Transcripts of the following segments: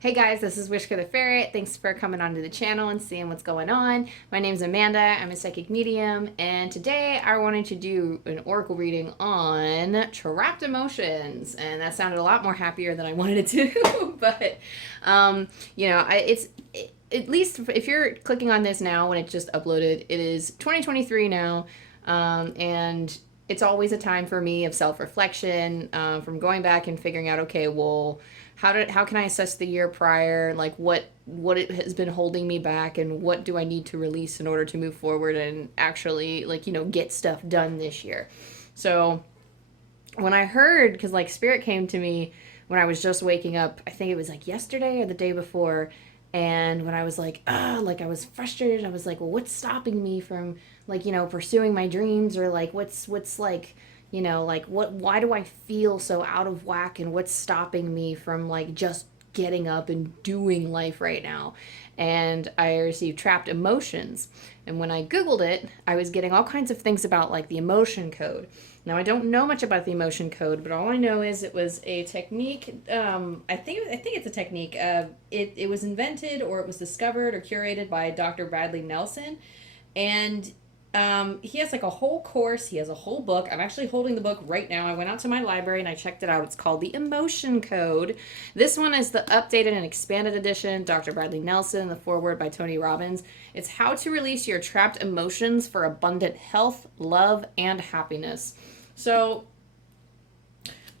Hey guys, this is wishkotheferret. Thanks for coming onto the channel and seeing what's going on. My name's Amanda. I'm a psychic medium, and today I wanted to do an oracle reading on trapped emotions, and that sounded a lot more happier than I wanted it to. But at least if you're clicking on this now when it just uploaded, it is 2023 now, and it's always a time for me of self-reflection, from going back and figuring out, okay, well, how can I assess the year prior, like what it has been holding me back, and what do I need to release in order to move forward and actually, like, get stuff done this year. So when I heard, because like spirit came to me when I was just waking up, I think it was like yesterday or the day before, and when I was like, like I was frustrated, I was like, well, what's stopping me from, like, pursuing my dreams, or like what's like, like why do I feel so out of whack, and what's stopping me from like just getting up and doing life right now. And I received trapped emotions. And when I Googled it, I was getting all kinds of things about like the emotion code. Now, I don't know much about the emotion code, but all I know is it was a technique. I think it's a technique. It was invented, or it was discovered or curated by Dr. Bradley Nelson, and he has like a whole course. He has a whole book. I'm actually holding the book right now. I went out to my library and I checked it out. It's called The Emotion Code. This one is the updated and expanded edition. Dr. Bradley Nelson, the foreword by Tony Robbins. It's how to release your trapped emotions for abundant health, love, and happiness. So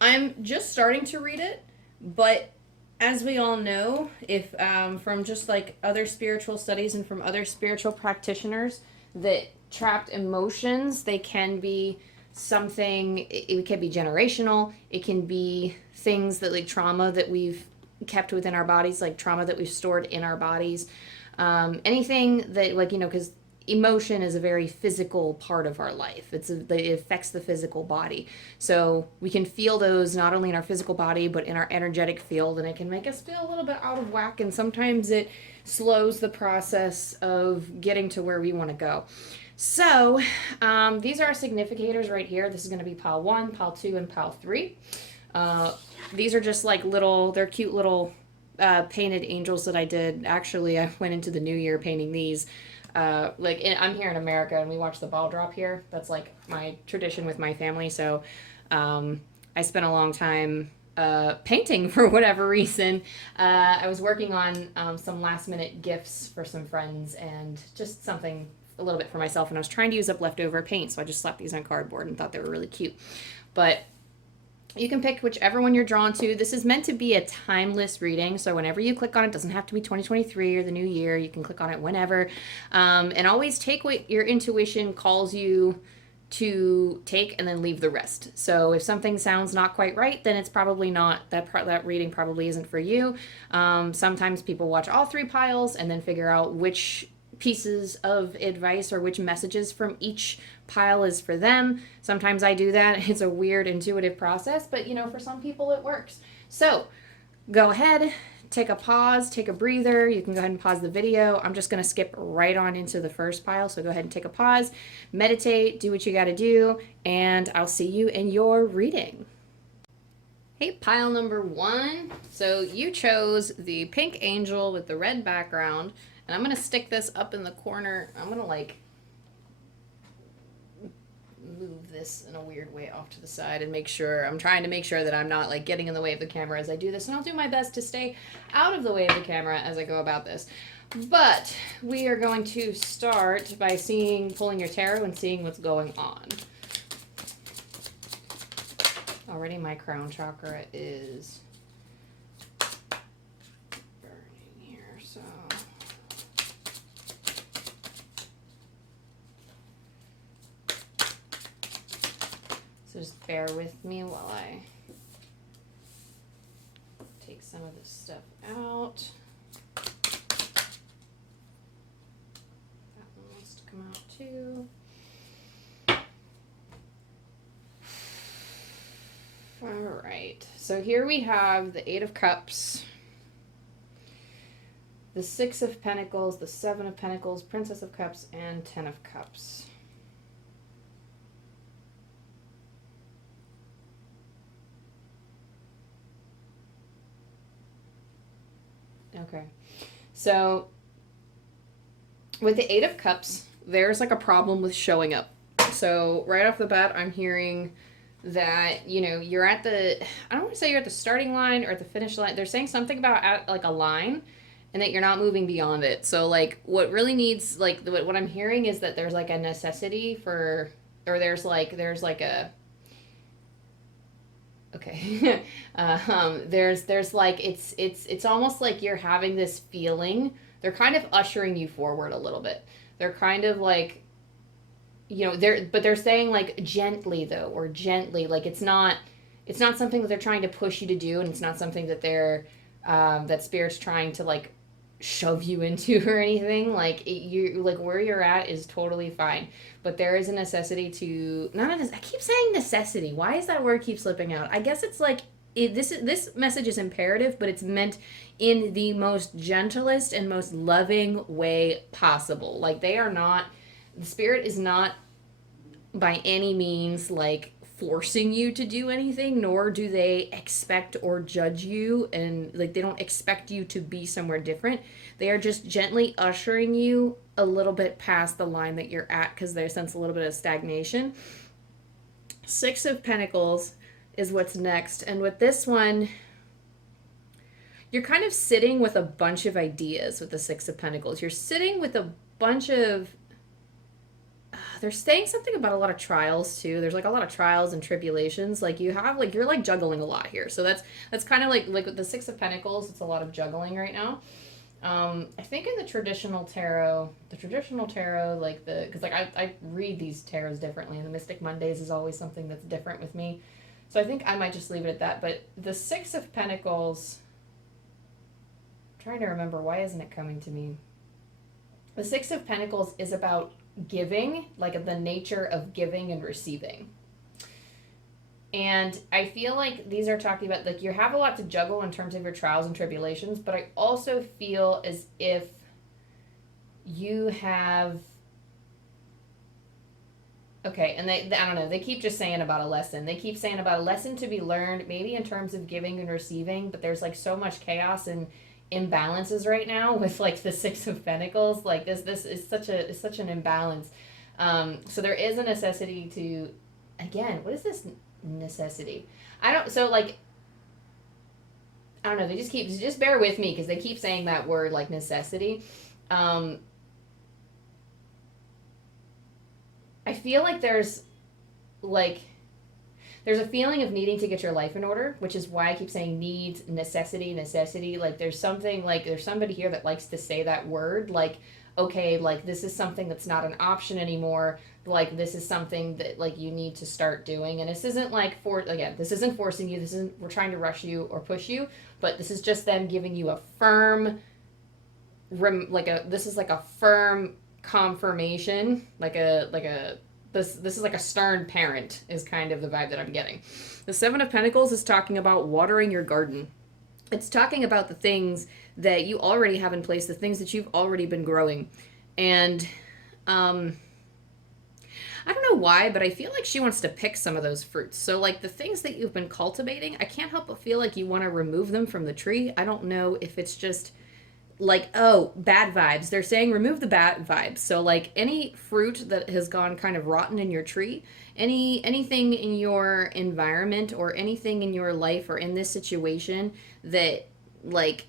I'm just starting to read it, but as we all know, if from just like other spiritual studies and from other spiritual practitioners, that trapped emotions, they can be something, it can be generational, it can be things that, like, trauma that we've kept within our bodies, like trauma that we've stored in our bodies, anything that, like, because emotion is a very physical part of our life. It affects the physical body. So we can feel those not only in our physical body, but in our energetic field, and it can make us feel a little bit out of whack, and sometimes it slows the process of getting to where we want to go. So these are significators right here. This is going to be pile 1, pile 2, and pile 3. These are just like they're cute little painted angels that I did. Actually, I went into the new year painting these. I'm here in America, and we watch the ball drop here. That's like my tradition with my family. So I spent a long time painting for whatever reason. I was working on some last minute gifts for some friends, and just something a little bit for myself, and I was trying to use up leftover paint, so I just slapped these on cardboard and thought they were really cute. But you can pick whichever one you're drawn to. This is meant to be a timeless reading, so whenever you click on it, doesn't have to be 2023 or the new year. You can click on it whenever. And always take what your intuition calls you to take, and then leave the rest. So if something sounds not quite right, then it's probably not, that reading probably isn't for you. Sometimes people watch all 3 piles and then figure out which pieces of advice or which messages from each pile is for them. Sometimes I do that. It's a weird intuitive process, but for some people it works. So go ahead, take a pause, take a breather. You can go ahead and pause the video. I'm just going to skip right on into the first pile. So go ahead and take a pause, meditate, do what you got to do, and I'll see you in your reading. Hey, pile number 1. So you chose the pink angel with the red background. And I'm going to stick this up in the corner. I'm going to like move this in a weird way off to the side and I'm trying to make sure that I'm not like getting in the way of the camera as I do this. And I'll do my best to stay out of the way of the camera as I go about this. But we are going to start by pulling your tarot and seeing what's going on. Already my crown chakra is burning here, so... So just bear with me while I take some of this stuff out. That one wants to come out too. All right, so here we have the 8 of Cups, the 6 of Pentacles, the 7 of Pentacles, Princess of Cups, and 10 of Cups. Okay. So with the Eight of Cups, there's like a problem with showing up. So right off the bat, I'm hearing that, you know, you're at the, I don't want to say you're at the starting line or at the finish line. They're saying something about at like a line and that you're not moving beyond it. So like what really needs, like what I'm hearing is that there's like a necessity for, or there's like a, okay. There's like, it's almost like you're having this feeling. They're kind of ushering you forward a little bit. They're kind of like, you know, they're saying like gently though, or gently, like it's not something that they're trying to push you to do, and it's not something that that spirit's trying to like shove you into or anything. Like you, like where you're at is totally fine, but there is a necessity to, none of this, I keep saying necessity, why is that word keep slipping out? I guess it's like this message is imperative, but it's meant in the most gentlest and most loving way possible. Like they are not, the spirit is not by any means like forcing you to do anything, nor do they expect or judge you, and like they don't expect you to be somewhere different. They are just gently ushering you a little bit past the line that you're at because they sense a little bit of stagnation. Six of Pentacles is what's next, and with this one, you're kind of sitting with a bunch of ideas with the Six of Pentacles. You're sitting with a bunch of, they're saying something about a lot of trials too. There's like a lot of trials and tribulations. Like you have like, you're like juggling a lot here. So that's kind of like with the Six of Pentacles, it's a lot of juggling right now. I think in the traditional tarot, like because like I read these tarots differently, and the Mystic Mondays is always something that's different with me. So I think I might just leave it at that. But the Six of Pentacles, I'm trying to remember, why isn't it coming to me? The Six of Pentacles is about giving, like the nature of giving and receiving. And I feel like these are talking about like you have a lot to juggle in terms of your trials and tribulations, but I also feel as if you have, okay, and they I don't know, they keep just saying about a lesson. They keep saying about a lesson to be learned, maybe in terms of giving and receiving, but there's like so much chaos and imbalances right now with like the Six of Pentacles. Like this is such an imbalance. So there is a necessity to, again, what is this necessity? I don't, so like I don't know, they just bear with me because they keep saying that word like necessity. I feel like there's a feeling of needing to get your life in order, which is why I keep saying needs, necessity. Like there's something, like there's somebody here that likes to say that word, like, okay, like this is something that's not an option anymore. Like this is something that like you need to start doing. And this isn't like this isn't forcing you. This isn't, we're trying to rush you or push you, but this is just them giving you a firm, this is like a firm confirmation, this is like a stern parent is kind of the vibe that I'm getting. The Seven of Pentacles is talking about watering your garden. It's talking about the things that you already have in place, the things that you've already been growing. And I don't know why, but I feel like she wants to pick some of those fruits. So like the things that you've been cultivating, I can't help but feel like you want to remove them from the tree. I don't know if it's just like, oh, bad vibes. They're saying remove the bad vibes. So like any fruit that has gone kind of rotten in your tree, anything in your environment or anything in your life or in this situation that like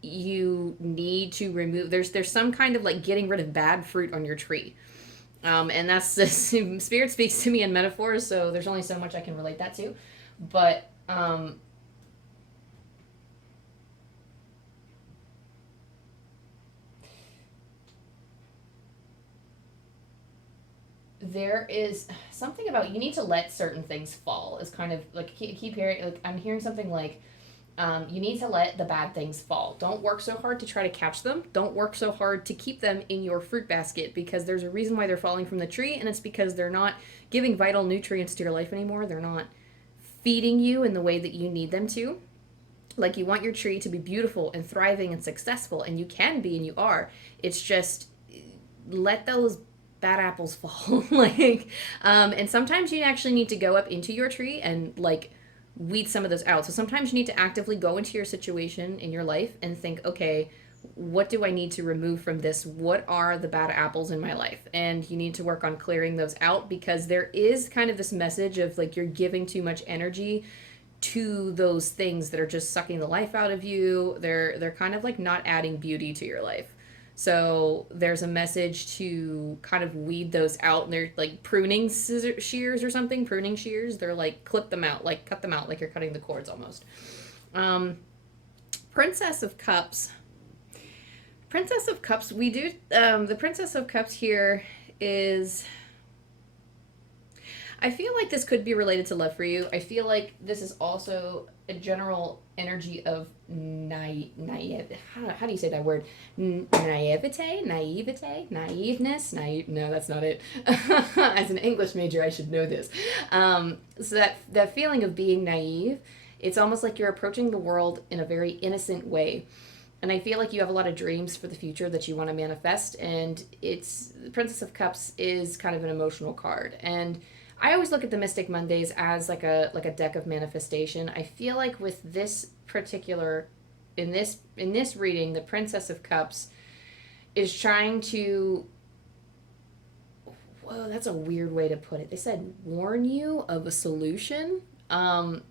you need to remove, there's some kind of like getting rid of bad fruit on your tree. And that's the spirit speaks to me in metaphors, so there's only so much I can relate that to. But there is something about you need to let certain things fall. Is kind of like keep hearing, like I'm hearing something like you need to let the bad things fall. Don't work so hard to try to catch them. Don't work so hard to keep them in your fruit basket, because there's a reason why they're falling from the tree, and it's because they're not giving vital nutrients to your life anymore. They're not feeding you in the way that you need them to. Like you want your tree to be beautiful and thriving and successful, and you can be and you are. It's just let those bad apples fall. And sometimes you actually need to go up into your tree and like weed some of those out. So sometimes you need to actively go into your situation in your life and think, okay, what do I need to remove from this? What are the bad apples in my life? And you need to work on clearing those out, because there is kind of this message of like you're giving too much energy to those things that are just sucking the life out of you. They're kind of like not adding beauty to your life. So there's a message to kind of weed those out. And they're like pruning shears or something. Pruning shears. They're like clip them out, like cut them out, like you're cutting the cords almost. Um, Princess of Cups. Princess of Cups. We do the Princess of Cups here is. I feel like this could be related to love for you. I feel like this is also a general energy of naive. How do you say that word? Naivete, naiveness. No, that's not it. As an English major, I should know this. So that feeling of being naive, it's almost like you're approaching the world in a very innocent way. And I feel like you have a lot of dreams for the future that you want to manifest. And it's Princess of Cups is kind of an emotional card. And I always look at the Mystic Mondays as like a deck of manifestation. I feel like with this particular in this reading, the Princess of Cups is trying to, whoa, that's a weird way to put it. They said warn you of a solution. And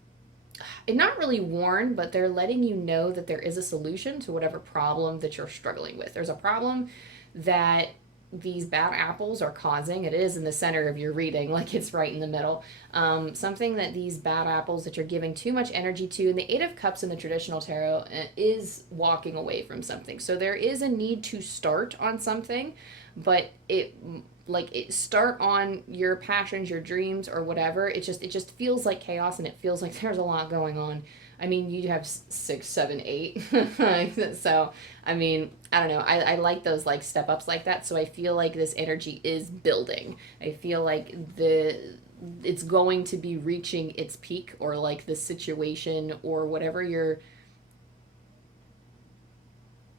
not really warn, but they're letting you know that there is a solution to whatever problem that you're struggling with. There's a problem that these bad apples are causing. It is in the center of your reading, like it's right in the middle. Something that these bad apples that you're giving too much energy to, and the Eight of Cups in the traditional tarot is walking away from something. So there is a need to start on something, but it start on your passions, your dreams, or whatever. It just feels like chaos, and it feels like there's a lot going on. I mean, you have 6, 7, 8. So, I mean, I don't know. I like those like step ups like that. So I feel like this energy is building. I feel like it's going to be reaching its peak, or like the situation or whatever your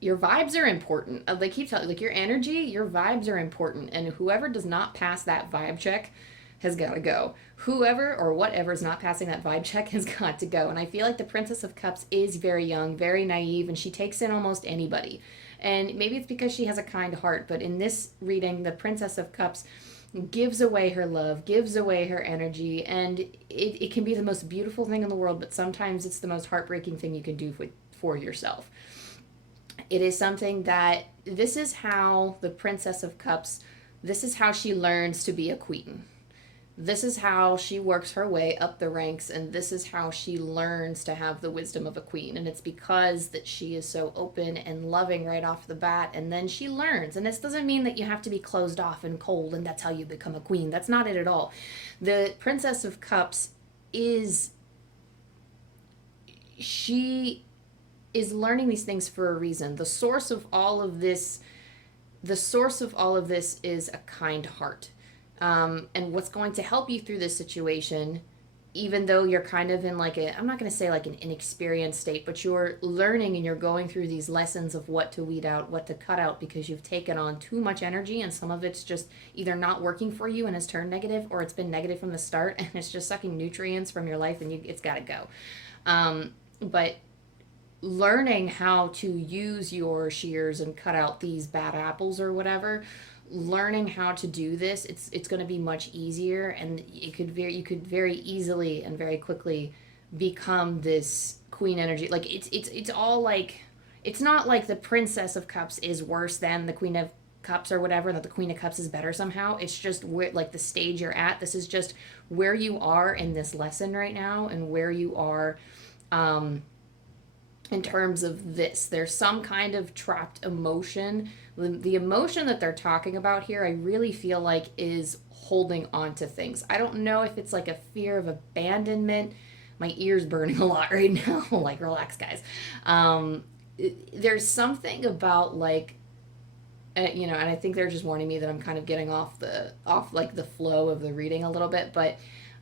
vibes are important. They keep telling, like, your energy, your vibes are important, and whoever does not pass that vibe check has got to go. Whoever or whatever is not passing that vibe check has got to go. And I feel like the Princess of Cups is very young, very naive, and she takes in almost anybody. And maybe it's because she has a kind heart, but in this reading, the Princess of Cups gives away her love, gives away her energy, and it can be the most beautiful thing in the world, but sometimes it's the most heartbreaking thing you can do for yourself. It is something that this is how the Princess of Cups, this is how she learns to be a queen. This is how she works her way up the ranks, and this is how she learns to have the wisdom of a queen. And it's because that she is so open and loving right off the bat, and then she learns. And this doesn't mean that you have to be closed off and cold and that's how you become a queen. That's not it at all. The Princess of Cups she is learning these things for a reason. The source of all of this is a kind heart. And what's going to help you through this situation, even though you're kind of in like I'm not going to say like an inexperienced state, but you're learning and you're going through these lessons of what to weed out, what to cut out, because you've taken on too much energy, and some of it's just either not working for you and has turned negative, or it's been negative from the start and it's just sucking nutrients from your life, and it's got to go. But learning how to use your shears and cut out these bad apples or whatever, learning how to do this, it's going to be much easier, and you could very easily and very quickly become this queen energy. Like it's all like, it's not like the Princess of Cups is worse than the Queen of Cups or whatever, that the Queen of Cups is better somehow. It's just where, like, the stage you're at. This is just where you are in this lesson right now, and where you are in terms of this. There's some kind of trapped emotion. The emotion that they're talking about here, I really feel like is holding on to things. I don't know if it's like a fear of abandonment. My ear's burning a lot right now. Like, relax, guys. There's something about like, and I think they're just warning me that I'm kind of getting off the flow of the reading a little bit, but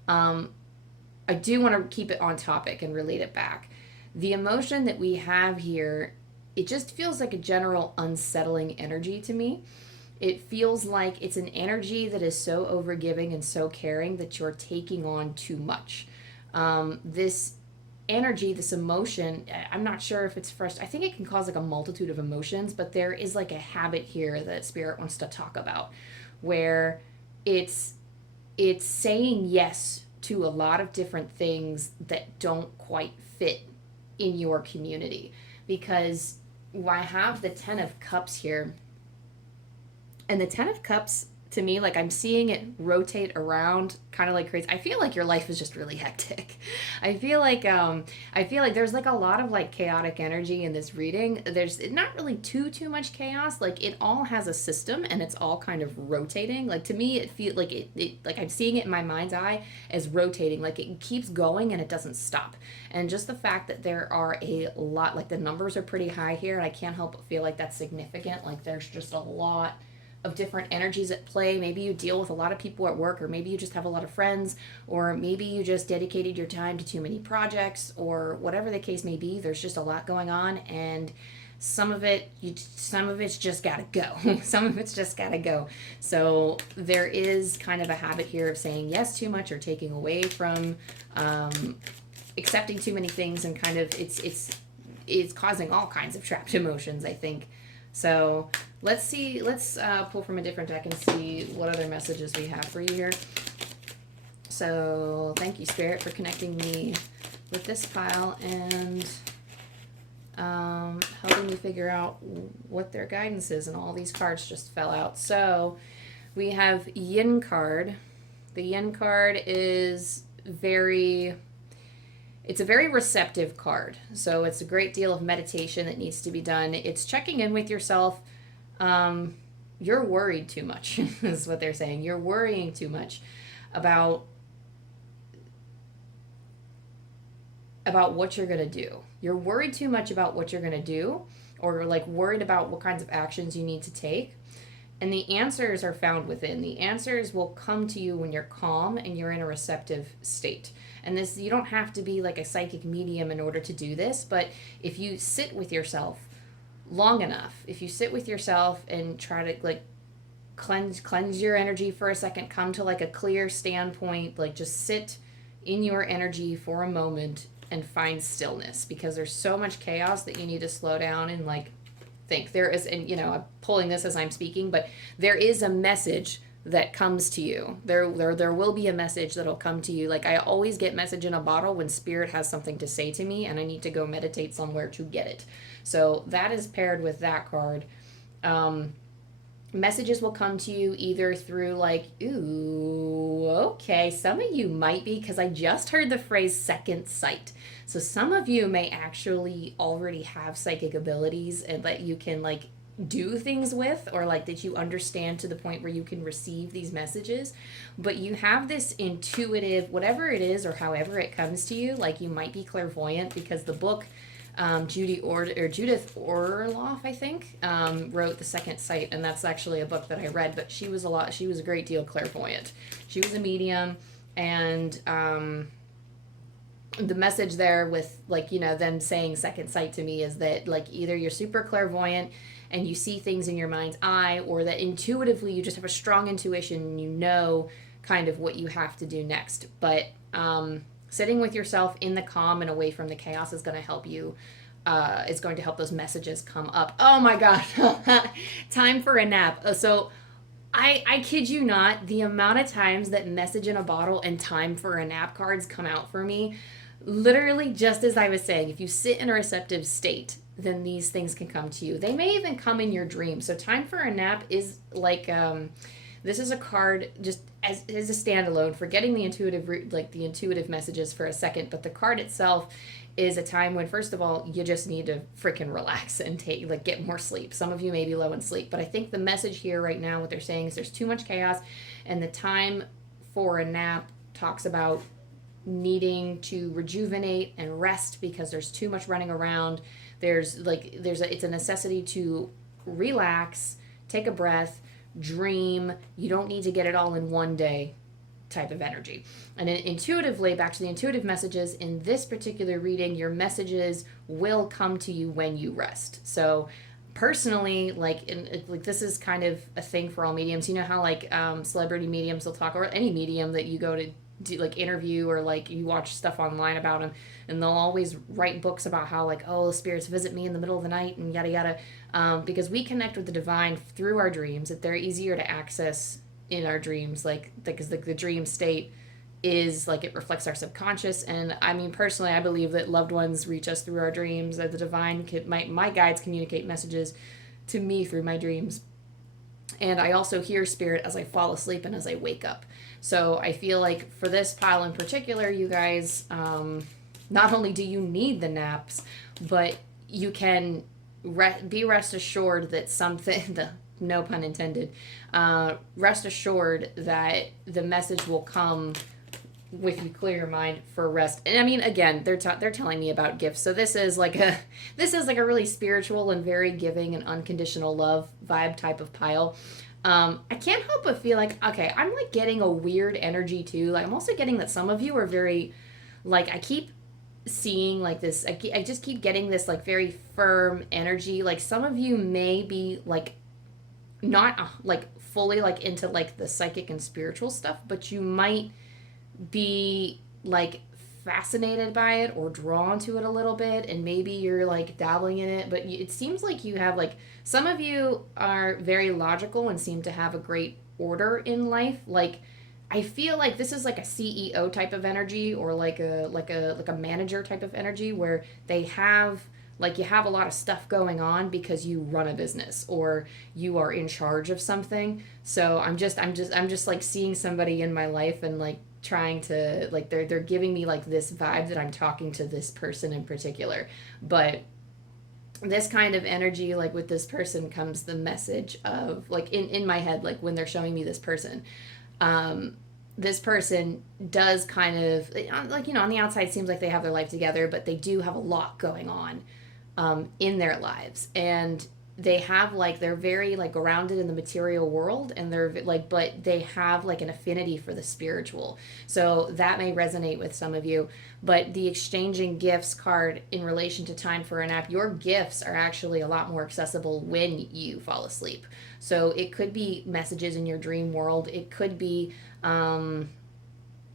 I do want to keep it on topic and relate it back. The emotion that we have here, it just feels like a general unsettling energy to me. It feels like it's an energy that is so overgiving and so caring that you're taking on too much. This energy, this emotion, I'm not sure if it's I think it can cause like a multitude of emotions, but there is like a habit here that spirit wants to talk about where it's saying yes to a lot of different things that don't quite fit in your community. Because I have the 10 of Cups here, and the 10 of Cups, to me, like I'm seeing it rotate around kind of like crazy. I feel like your life is just really hectic. I feel like there's like a lot of like chaotic energy in this reading. There's not really too much chaos. Like it all has a system and it's all kind of rotating. Like to me it feels like it like I'm seeing it in my mind's eye as rotating. Like it keeps going and it doesn't stop. And just the fact that there are a lot, like the numbers are pretty high here, and I can't help but feel like that's significant. Like there's just a lot of different energies at play. Maybe you deal with a lot of people at work, or maybe you just have a lot of friends, or maybe you just dedicated your time to too many projects, or whatever the case may be. There's just a lot going on, and some of it's just gotta go. Some of it's just gotta go. So there is kind of a habit here of saying yes too much or taking away from, accepting too many things, and kind of it's causing all kinds of trapped emotions, I think. So let's pull from a different deck and see what other messages we have for you here. So thank you, Spirit, for connecting me with this pile and helping me figure out what their guidance is. And all these cards just fell out. So we have Yin card. The Yin card is it's a very receptive card. So it's a great deal of meditation that needs to be done. It's checking in with yourself. You're worried too much, is what they're saying. You're worrying too much about what you're going to do. You're worried too much about what you're going to do, or like worried about what kinds of actions you need to take. And the answers are found within. The answers will come to you when you're calm and you're in a receptive state. And this, you don't have to be like a psychic medium in order to do this, but if you sit with yourself long enough, if you sit with yourself and try to like cleanse your energy for a second, come to like a clear standpoint, like just sit in your energy for a moment and find stillness, because there's so much chaos that you need to slow down and like think. There is, and I'm pulling this as I'm speaking, but there is a message that comes to you. There will be a message that'll come to you. Like I always get message in a bottle when Spirit has something to say to me and I need to go meditate somewhere to get it. So that is paired with that card. Messages will come to you either through like, ooh, okay, some of you might be, because I just heard the phrase second sight. So some of you may actually already have psychic abilities and that you can like do things with, or like that you understand to the point where you can receive these messages, but you have this intuitive, whatever it is or however it comes to you. Like you might be clairvoyant, because the book Judith Orloff, I think, wrote The Second Sight, and that's actually a book that I read, but she was a great deal clairvoyant. She was a medium, and the message there with like them saying second sight to me is that like either you're super clairvoyant and you see things in your mind's eye, or that intuitively you just have a strong intuition and you know kind of what you have to do next. But sitting with yourself in the calm and away from the chaos is going to help you. It's going to help those messages come up. Oh my gosh. Time for a nap. So I kid you not, the amount of times that message in a bottle and time for a nap cards come out for me, literally just as I was saying, if you sit in a receptive state, then these things can come to you. They may even come in your dreams. So time for a nap is like, this is a card just as a standalone, forgetting the intuitive messages for a second, but the card itself is a time when, first of all, you just need to freaking relax and get more sleep. Some of you may be low in sleep, but I think the message here right now, what they're saying is there's too much chaos, and the time for a nap talks about needing to rejuvenate and rest because there's too much running around. It's a necessity to relax, take a breath, dream. You don't need to get it all in one day type of energy. And intuitively, back to the intuitive messages, in this particular reading, your messages will come to you when you rest. So personally, this is kind of a thing for all mediums. You know how celebrity mediums will talk, or any medium that you go to do like interview or like you watch stuff online about them, and they'll always write books about how like, oh, spirits visit me in the middle of the night and yada yada, because we connect with the divine through our dreams. That they're easier to access in our dreams, like because the dream state is like it reflects our subconscious. And I mean, personally, I believe that loved ones reach us through our dreams, that the divine my guides communicate messages to me through my dreams. And I also hear spirit as I fall asleep and as I wake up. So I feel like for this pile in particular, you guys, not only do you need the naps, but you can be rest assured that something, the no pun intended, rest assured that the message will come with you clear your mind for rest. And I mean, again, they're telling me about gifts, so this is like a really spiritual and very giving and unconditional love vibe type of pile. I can't help but feel like, okay, I'm like getting a weird energy too. Like I'm also getting that some of you are very, like I keep seeing like this. I just keep getting this like very firm energy. Like some of you may be like not like fully like into like the psychic and spiritual stuff, but you might be like fascinated by it or drawn to it a little bit, and maybe you're like dabbling in it, but it seems like you have like some of you are very logical and seem to have a great order in life. Like I feel like this is like a CEO type of energy, or like a manager type of energy, where they have like you have a lot of stuff going on because you run a business or you are in charge of something. So I'm just like seeing somebody in my life and like trying to like they're giving me like this vibe that I'm talking to this person in particular. But this kind of energy, like with this person comes the message of like in my head, like when they're showing me this person, this person does kind of like, you know, on the outside seems like they have their life together, but they do have a lot going on in their lives. And they have like they're very like grounded in the material world, and they're like, but they have like an affinity for the spiritual, so that may resonate with some of you. But the exchanging gifts card in relation to time for a nap, your gifts are actually a lot more accessible when you fall asleep. So it could be messages in your dream world, it could be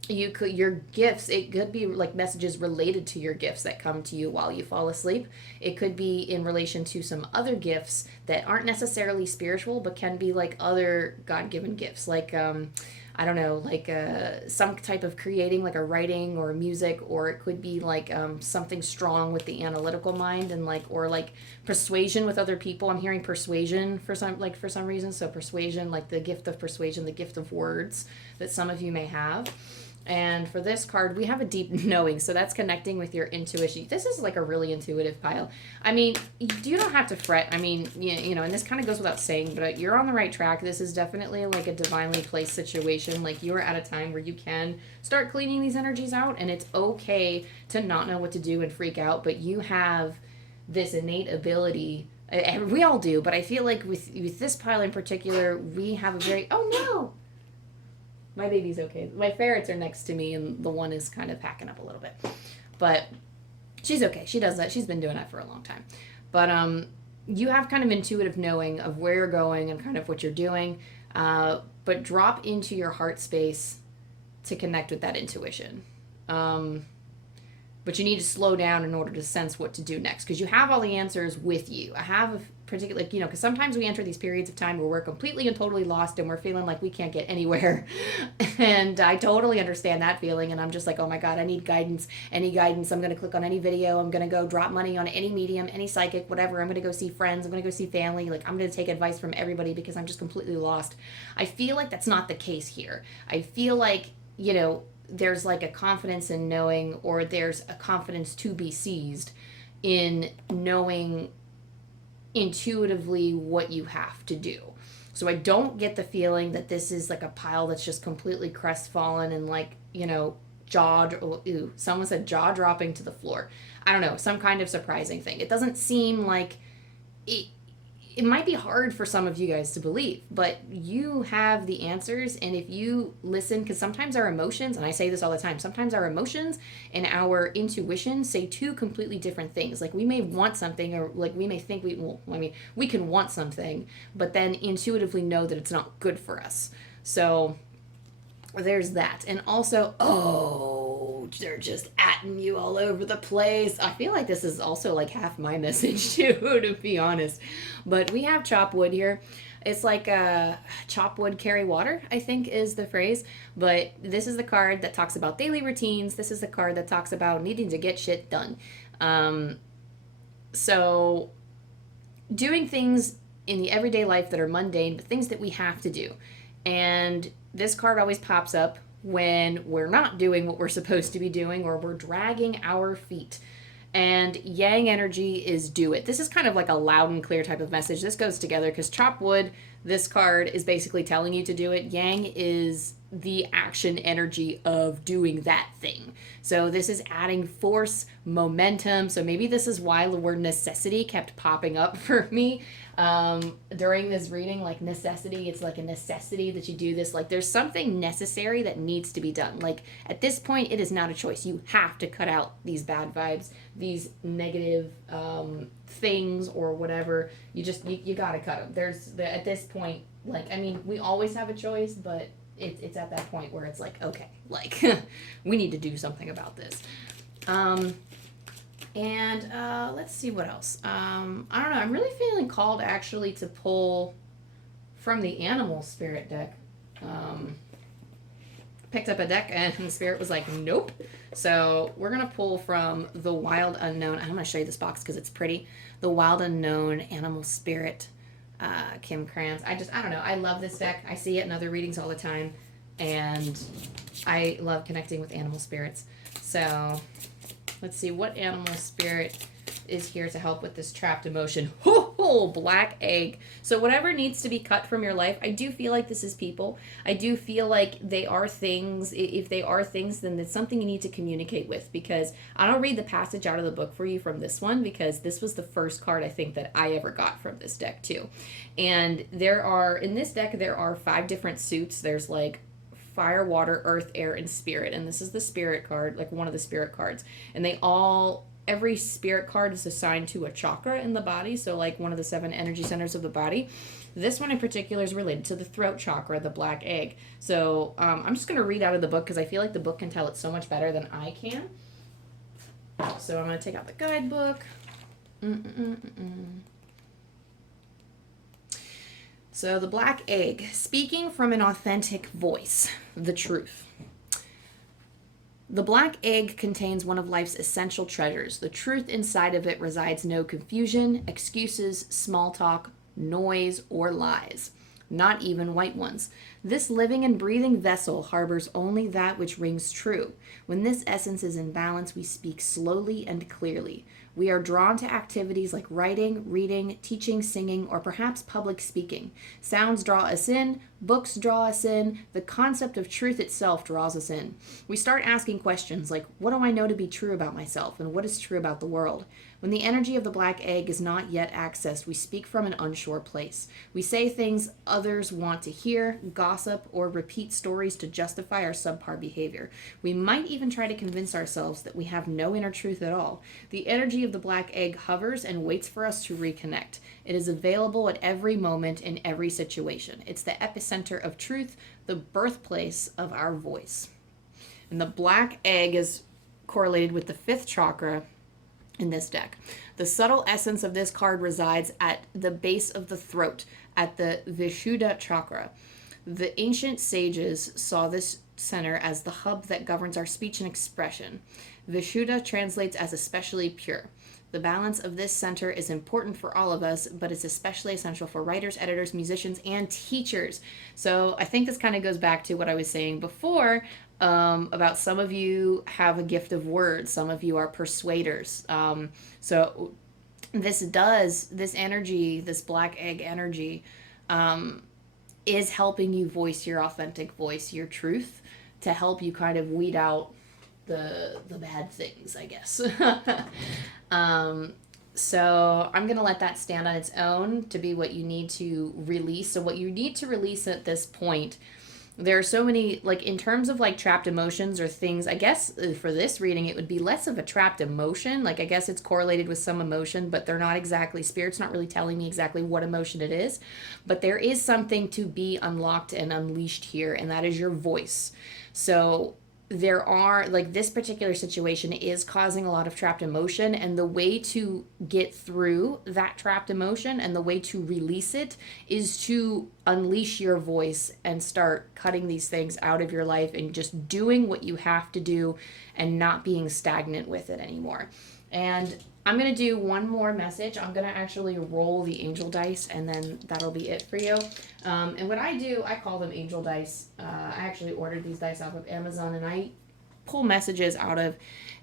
your gifts, it could be like messages related to your gifts that come to you while you fall asleep. It could be in relation to some other gifts that aren't necessarily spiritual but can be like other god-given gifts, like I don't know, like some type of creating, like a writing or music, or it could be like something strong with the analytical mind, and like, or like persuasion with other people. I'm hearing persuasion for some reason. So persuasion, like the gift of persuasion, the gift of words that some of you may have. And for this card, we have a deep knowing. So that's connecting with your intuition. This is like a really intuitive pile. I mean, you don't have to fret. I mean, you know, and this kind of goes without saying, but you're on the right track. This is definitely like a divinely placed situation. Like you are at a time where you can start cleaning these energies out, and it's okay to not know what to do and freak out, but you have this innate ability. We all do, but I feel like with this pile in particular, we have a very, oh no! My baby's okay. My ferrets are next to me, and the one is kind of packing up a little bit. But she's okay. She does that. She's been doing that for a long time. But you have kind of intuitive knowing of where you're going and kind of what you're doing. But drop into your heart space to connect with that intuition. But you need to slow down in order to sense what to do next, because you have all the answers with you. I have a particular, like, you know, because sometimes we enter these periods of time where we're completely and totally lost and we're feeling like we can't get anywhere. And I totally understand that feeling. And I'm just like, oh my God, I need guidance. Any guidance. I'm going to click on any video. I'm going to go drop money on any medium, any psychic, whatever. I'm going to go see friends. I'm going to go see family. Like, I'm going to take advice from everybody because I'm just completely lost. I feel like that's not the case here. I feel like, you know, there's like a confidence in knowing, or there's a confidence to be seized in knowing intuitively what you have to do. So I don't get the feeling that this is like a pile that's just completely crestfallen and like, you know, someone said jaw dropping to the floor. I don't know, some kind of surprising thing. It doesn't seem like it might be hard for some of you guys to believe, but you have the answers. And if you listen, because sometimes our emotions, and I say this all the time, sometimes our emotions and our intuition say two completely different things. Like we may want something, or like we may think we can want something, but then intuitively know that it's not good for us. So there's that. And also, oh, they're just atting you all over the place. I feel like this is also like half my message too, to be honest. But we have chop wood here. It's like chop wood, carry water, I think is the phrase. But this is the card that talks about daily routines. This is the card that talks about needing to get shit done. So doing things in the everyday life that are mundane, but things that we have to do. And this card always pops up when we're not doing what we're supposed to be doing or we're dragging our feet. And yang energy is do it. This is kind of like a loud and clear type of message. This goes together because chop wood, this card is basically telling you to do it. Yang is the action energy of doing that thing. So this is adding force, momentum. So maybe this is why the word necessity kept popping up for me during this reading. Like necessity, it's like a necessity that you do this. Like there's something necessary that needs to be done. Like at this point, it is not a choice. You have to cut out these bad vibes, these negative things or whatever. You gotta cut them. At this point, like, I mean, we always have a choice, but it's at that point where it's like, okay, like we need to do something about this. And let's see what else. I don't know. I'm really feeling called actually to pull from the animal spirit deck. Picked up a deck and the spirit was like, nope. So we're going to pull from the Wild Unknown. I'm going to show you this box because it's pretty. The Wild Unknown Animal Spirit, Kim Krans. I don't know. I love this deck. I see it in other readings all the time. And I love connecting with animal spirits. So let's see what animal spirit is here to help with this trapped emotion. Ho, black egg. So whatever needs to be cut from your life, I do feel like this is people. I do feel like they are things. If they are things, then it's something you need to communicate with, because I don't read the passage out of the book for you from this one, because this was the first card I think that I ever got from this deck too. And in this deck, there are 5 different suits. There's like fire, water, earth, air, and spirit. And this is the spirit card, like one of the spirit cards. And every spirit card is assigned to a chakra in the body, so like one of the 7 energy centers of the body. This one in particular is related to the throat chakra, the black egg. So I'm just going to read out of the book because I feel like the book can tell it so much better than I can. So I'm going to take out the guidebook. So the black egg, speaking from an authentic voice, the truth. The black egg contains one of life's essential treasures. The truth inside of it resides no confusion, excuses, small talk, noise, or lies. Not even white ones. This living and breathing vessel harbors only that which rings true. When this essence is in balance, we speak slowly and clearly. We are drawn to activities like writing, reading, teaching, singing, or perhaps public speaking. Sounds draw us in, books draw us in, the concept of truth itself draws us in. We start asking questions like, what do I know to be true about myself, and what is true about the world? When the energy of the black egg is not yet accessed, we speak from an unsure place. We say things others want to hear, gossip, or repeat stories to justify our subpar behavior. We might even try to convince ourselves that we have no inner truth at all. The energy of the black egg hovers and waits for us to reconnect. It is available at every moment in every situation. It's the epicenter of truth, the birthplace of our voice. And the black egg is correlated with the 5th chakra in this deck. The subtle essence of this card resides at the base of the throat, at the Vishuddha chakra. The ancient sages saw this center as the hub that governs our speech and expression. Vishuddha translates as especially pure. The balance of this center is important for all of us, but it's especially essential for writers, editors, musicians, and teachers. So I think this kind of goes back to what I was saying before about some of you have a gift of words. Some of you are persuaders. So this energy, this black egg energy, is helping you voice your authentic voice, your truth, to help you kind of weed out the bad things, I guess. So I'm going to let that stand on its own to be what you need to release. So what you need to release at this point there are so many, like, in terms of like trapped emotions or things, I guess for this reading it would be less of a trapped emotion. Like, I guess it's correlated with some emotion, but they're not exactly, spirit's not really telling me exactly what emotion it is, but there is something to be unlocked and unleashed here, and that is your voice. So there are, like, this particular situation is causing a lot of trapped emotion, and the way to get through that trapped emotion and the way to release it is to unleash your voice and start cutting these things out of your life and just doing what you have to do and not being stagnant with it anymore. And I'm going to do one more message. I'm going to actually roll the angel dice, and then that'll be it for you. And what I do, I call them angel dice. I actually ordered these dice off of Amazon, and I pull messages out of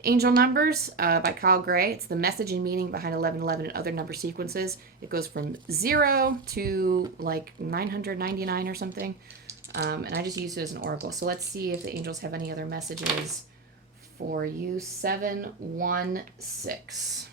Angel Numbers by Kyle Gray. It's the message and meaning behind 1111 and other number sequences. It goes from 0 to like 999 or something. And I just use it as an oracle. So let's see if the angels have any other messages for you. 716.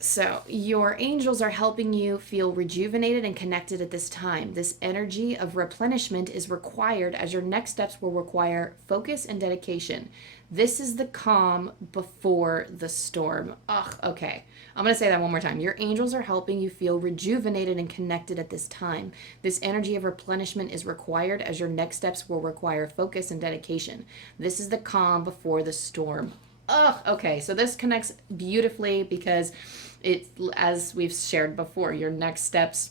So, your angels are helping you feel rejuvenated and connected at this time. This energy of replenishment is required as your next steps will require focus and dedication. This is the calm before the storm. Ugh, okay. I'm going to say that one more time. Your angels are helping you feel rejuvenated and connected at this time. This energy of replenishment is required as your next steps will require focus and dedication. This is the calm before the storm. Ugh, okay. So this connects beautifully because it's, as we've shared before, your next steps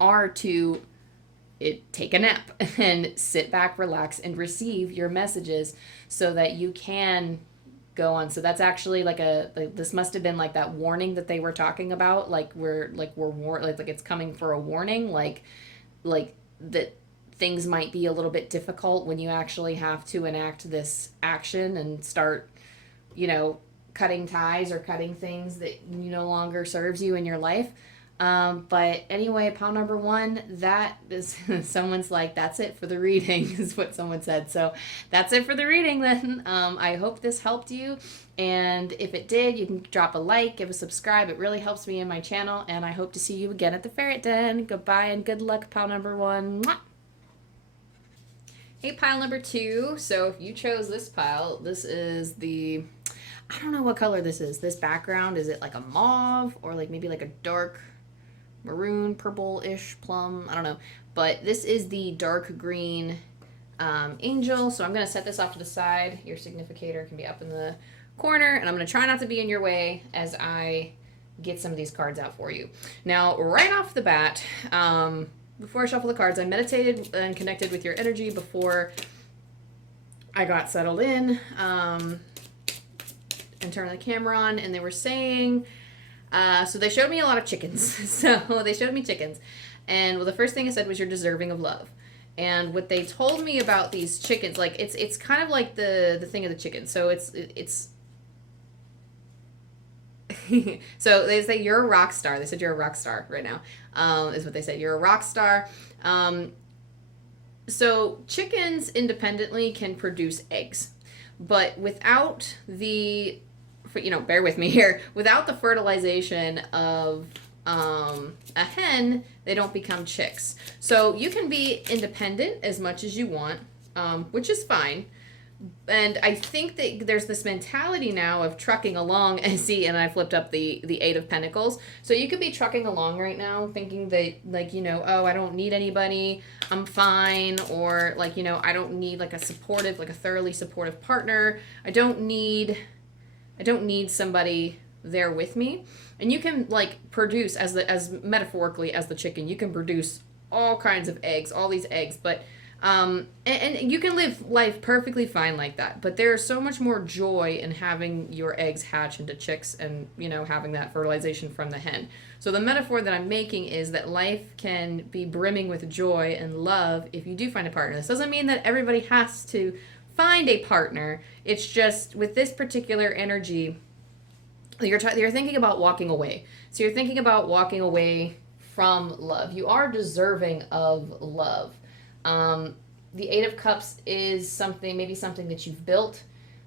are to take a nap and sit back, relax, and receive your messages so that you can go on. So that's actually like this must have been like that warning that they were talking about, like we're it's coming for a warning, like that things might be a little bit difficult when you actually have to enact this action and start, cutting ties or cutting things that no longer serves you in your life. But anyway, pile number 1, that is, someone's like, that's it for the reading, is what someone said. So that's it for the reading then. I hope this helped you. And if it did, you can drop a like, give a subscribe. It really helps me in my channel. And I hope to see you again at the Ferret Den. Goodbye and good luck, pile number 1. Mwah! Hey, pile number 2. So if you chose this pile, this is I don't know what color this is. This background, is it like a mauve or like maybe like a dark maroon, purple-ish plum? I don't know. But this is the dark green angel. So I'm going to set this off to the side. Your significator can be up in the corner. And I'm going to try not to be in your way as I get some of these cards out for you. Now, right off the bat, before I shuffle the cards, I meditated and connected with your energy before I got settled in. And turn the camera on, and they were saying, so they showed me a lot of chickens. So they showed me chickens. And well, the first thing I said was, you're deserving of love. And what they told me about these chickens, like it's kind of like the thing of the chicken. So it's so they say you're a rock star. They said you're a rock star right now, is what they said. You're a rock star. So chickens independently can produce eggs, but without bear with me here, without the fertilization of a hen, they don't become chicks. So you can be independent as much as you want, which is fine. And I think that there's this mentality now of trucking along, and I flipped up the 8 of Pentacles. So you could be trucking along right now thinking that, oh, I don't need anybody, I'm fine, or I don't need a thoroughly supportive partner. I don't need somebody there with me. And you can produce as metaphorically as the chicken, you can produce all kinds of eggs, all these eggs, but and you can live life perfectly fine like that, but there is so much more joy in having your eggs hatch into chicks and having that fertilization from the hen. So the metaphor that I'm making is that life can be brimming with joy and love if you do find a partner. This doesn't mean that everybody has to find a partner. It's just with this particular energy, you're thinking about walking away. So you're thinking about walking away from love. You are deserving of love. The 8 of Cups is maybe something that you've built.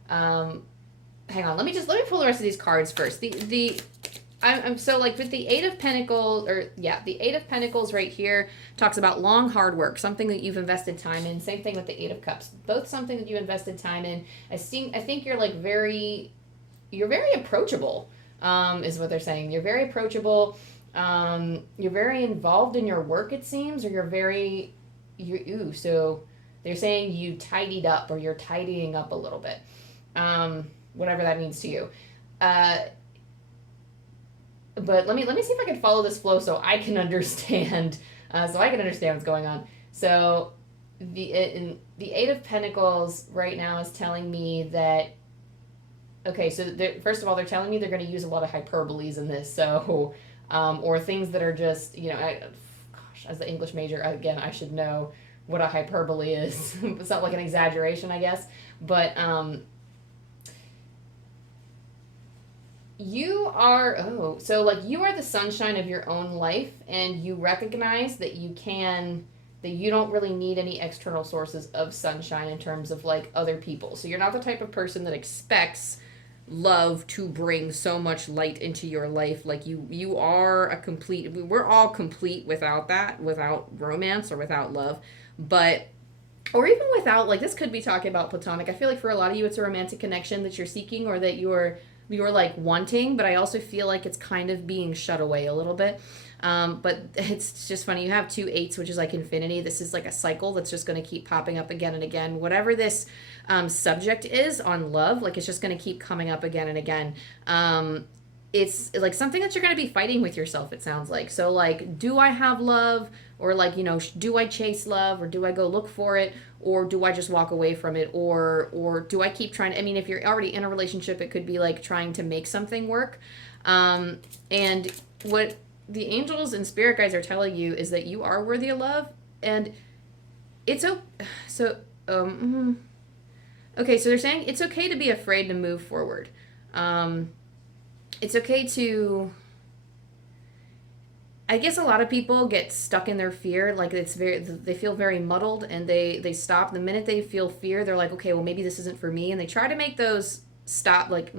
Hang on, let me pull the rest of these cards first. The I'm so like with the Eight of Pentacles, the Eight of Pentacles right here talks about long hard work, something that you've invested time in. Same thing with the Eight of Cups, both something that you invested time in. I think you're like you're very approachable, is what they're saying. You're very approachable. You're very involved in your work, it seems, or so they're saying you tidied up, or you're tidying up a little bit, whatever that means to you. But let me see if I can follow this flow so I can understand, what's going on. So the Eight of Pentacles right now is telling me that, okay, so first of all, they're telling me they're going to use a lot of hyperboles in this, so or things that are just, as the English major, again, I should know what a hyperbole is. It's not like an exaggeration, I guess, but you are you are the sunshine of your own life, and you recognize that you don't really need any external sources of sunshine in terms of like other people. So you're not the type of person that expects love to bring so much light into your life. Like you are we're all complete without that, without romance or without love, or even without, like, this could be talking about platonic. I feel like for a lot of you it's a romantic connection that you're seeking, or that you're like wanting, but I also feel like it's kind of being shut away a little bit. But it's just funny. You have 2 8s, which is like infinity. This is like a cycle that's just going to keep popping up again and again. Whatever this subject is on love, like, it's just going to keep coming up again and again. It's like something that you're going to be fighting with yourself, it sounds like. So like, do I have love? Or like, do I chase love, or do I go look for it, or do I just walk away from it, or do I keep trying to, I mean, if you're already in a relationship, it could be like trying to make something work. And what the angels and spirit guides are telling you is that you are worthy of love, and it's okay. Okay, so they're saying it's okay to be afraid to move forward. It's okay to, I guess a lot of people get stuck in their fear. Like, they feel very muddled, and they stop. The minute they feel fear, they're like, okay, well, maybe this isn't for me. And they try to make those stop, like,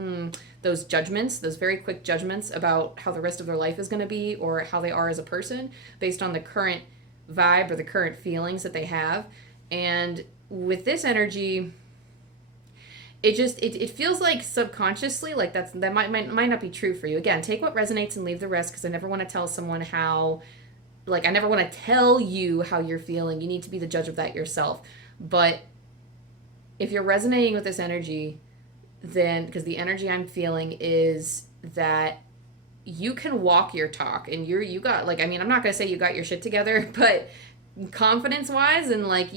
those judgments, those very quick judgments about how the rest of their life is going to be, or how they are as a person, based on the current vibe or the current feelings that they have. And with this energy, it feels like subconsciously, like that might not be true for you. Again, take what resonates and leave the rest, because I never want to tell someone how, like, I never want to tell you how you're feeling. You need to be the judge of that yourself. But if you're resonating with this energy, then, because the energy I'm feeling is that you can walk your talk, and you got, like, I mean, I'm not going to say you got your shit together, but confidence wise, and like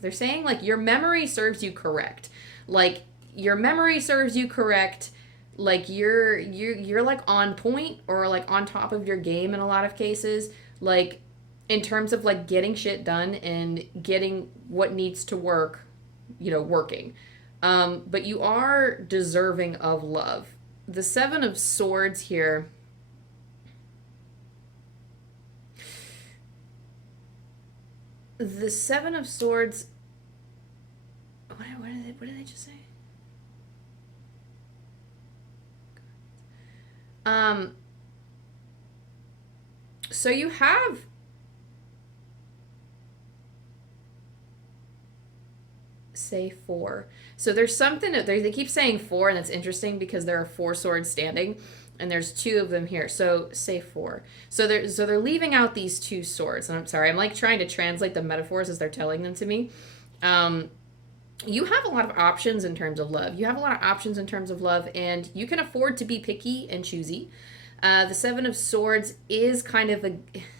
they're saying like your memory serves you correct. Like, your memory serves you correct. Like, you're like on point, or like on top of your game in a lot of cases, like in terms of like getting shit done and getting what needs to work, working. But you are deserving of love. The 7 of Swords here, the 7 of Swords, what did they just say? So you have, say 4. So there's something that they keep saying 4, and it's interesting because there are 4 swords standing, and there's 2 of them here. So say 4. So they're leaving out these 2 swords. And I'm sorry, I'm like trying to translate the metaphors as they're telling them to me. You have a lot of options in terms of love. And you can afford to be picky and choosy. The 7 of Swords is kind of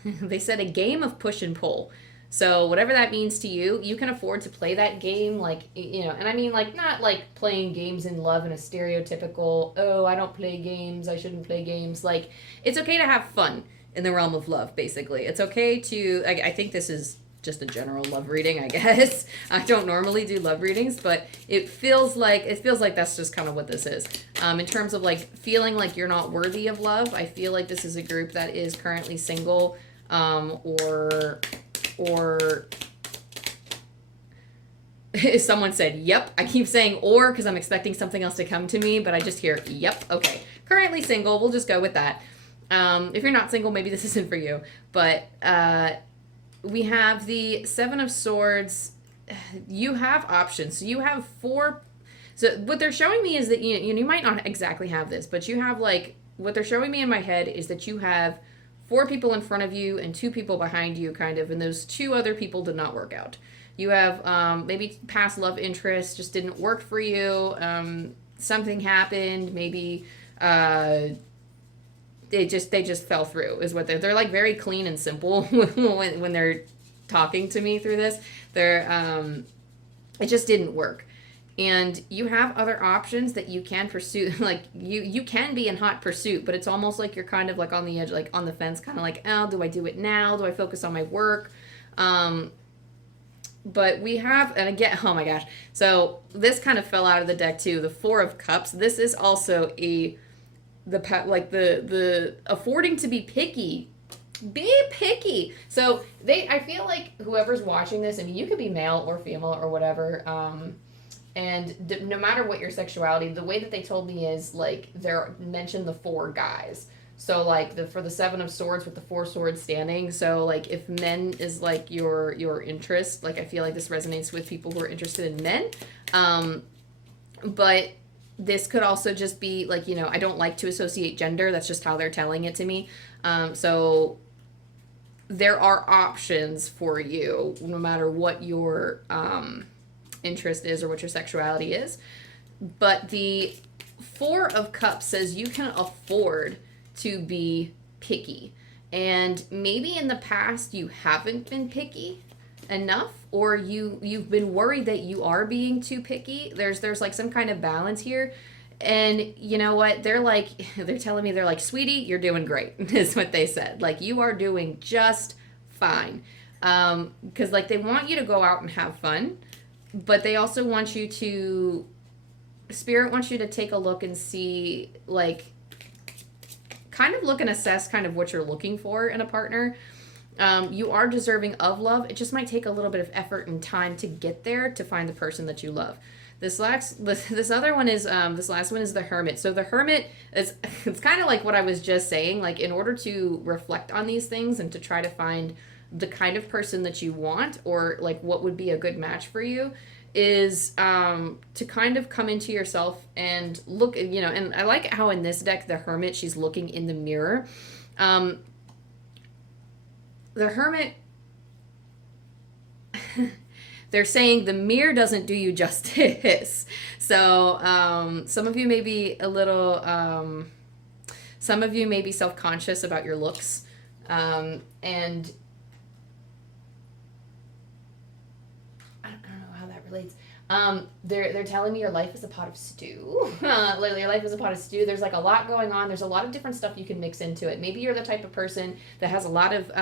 they said a game of push and pull. So whatever that means to you, you can afford to play that game, like, and I mean, like, not like playing games in love in a stereotypical, oh, I don't play games, I shouldn't play games. Like, it's okay to have fun in the realm of love, basically. It's okay to, I think this is just a general love reading, I guess. I don't normally do love readings, but it feels like that's just kind of what this is. In terms of like feeling like you're not worthy of love, I feel like this is a group that is currently single, or someone said, yep. I keep saying or because I'm expecting something else to come to me, but I just hear, yep, okay. currently single. We'll just go with that. If you're not single, maybe this isn't for you. But we have the Seven of Swords. You have options. So you have four. So what they're showing me is that you might not exactly have this, but you have like what they're showing me in my head is that you have four people in front of you and two people behind you, kind of, and those two other people did not work out. You have maybe past love interests just didn't work for you. Something happened. Maybe they just fell through. Is what they're like very clean and simple when they're talking to me through this. They're it just didn't work. And you have other options that you can pursue. Like, you can be in hot pursuit, but it's almost like you're kind of, like, on the edge, like, on the fence, kind of like, oh, do I do it now? Do I focus on my work? But we have, and again, oh my gosh. So this kind of fell out of the deck, too. The Four of Cups. This is also the affording to be picky. Be picky. So I feel like whoever's watching this, I mean, you could be male or female or whatever, and no matter what your sexuality, the way that they told me is, like, they're mentioned the four guys. So, like, for the Seven of Swords with the four swords standing. So, like, if men is, like, your interest, like, I feel like this resonates with people who are interested in men. But this could also just be, like, I don't like to associate gender. That's just how they're telling it to me. So there are options for you, no matter what your interest is or what your sexuality is. But the Four of Cups says you can afford to be picky. And maybe in the past you haven't been picky enough, or you've been worried that you are being too picky. There's like some kind of balance here. And you know what? They're telling me, they're like, sweetie, you're doing great, is what they said. Like, you are doing just fine. Because, like, they want you to go out and have fun, but they also want you to, Spirit wants you to take a look and see, like, kind of look and assess kind of what you're looking for in a partner. You are deserving of love. It just might take a little bit of effort and time to get there to find the person that you love. This last one is the Hermit. So the Hermit it's kind of like what I was just saying. Like, in order to reflect on these things and to try to find the kind of person that you want, or like what would be a good match for you, is to kind of come into yourself and look, and I like how in this deck, the Hermit, she's looking in the mirror. The Hermit, they're saying the mirror doesn't do you justice. So some of you may be a little, some of you may be self-conscious about your looks, and I don't know how that relates. They're telling me your life is a pot of stew. Your life is a pot of stew. There's like a lot going on. There's a lot of different stuff you can mix into it. Maybe you're the type of person that has a lot of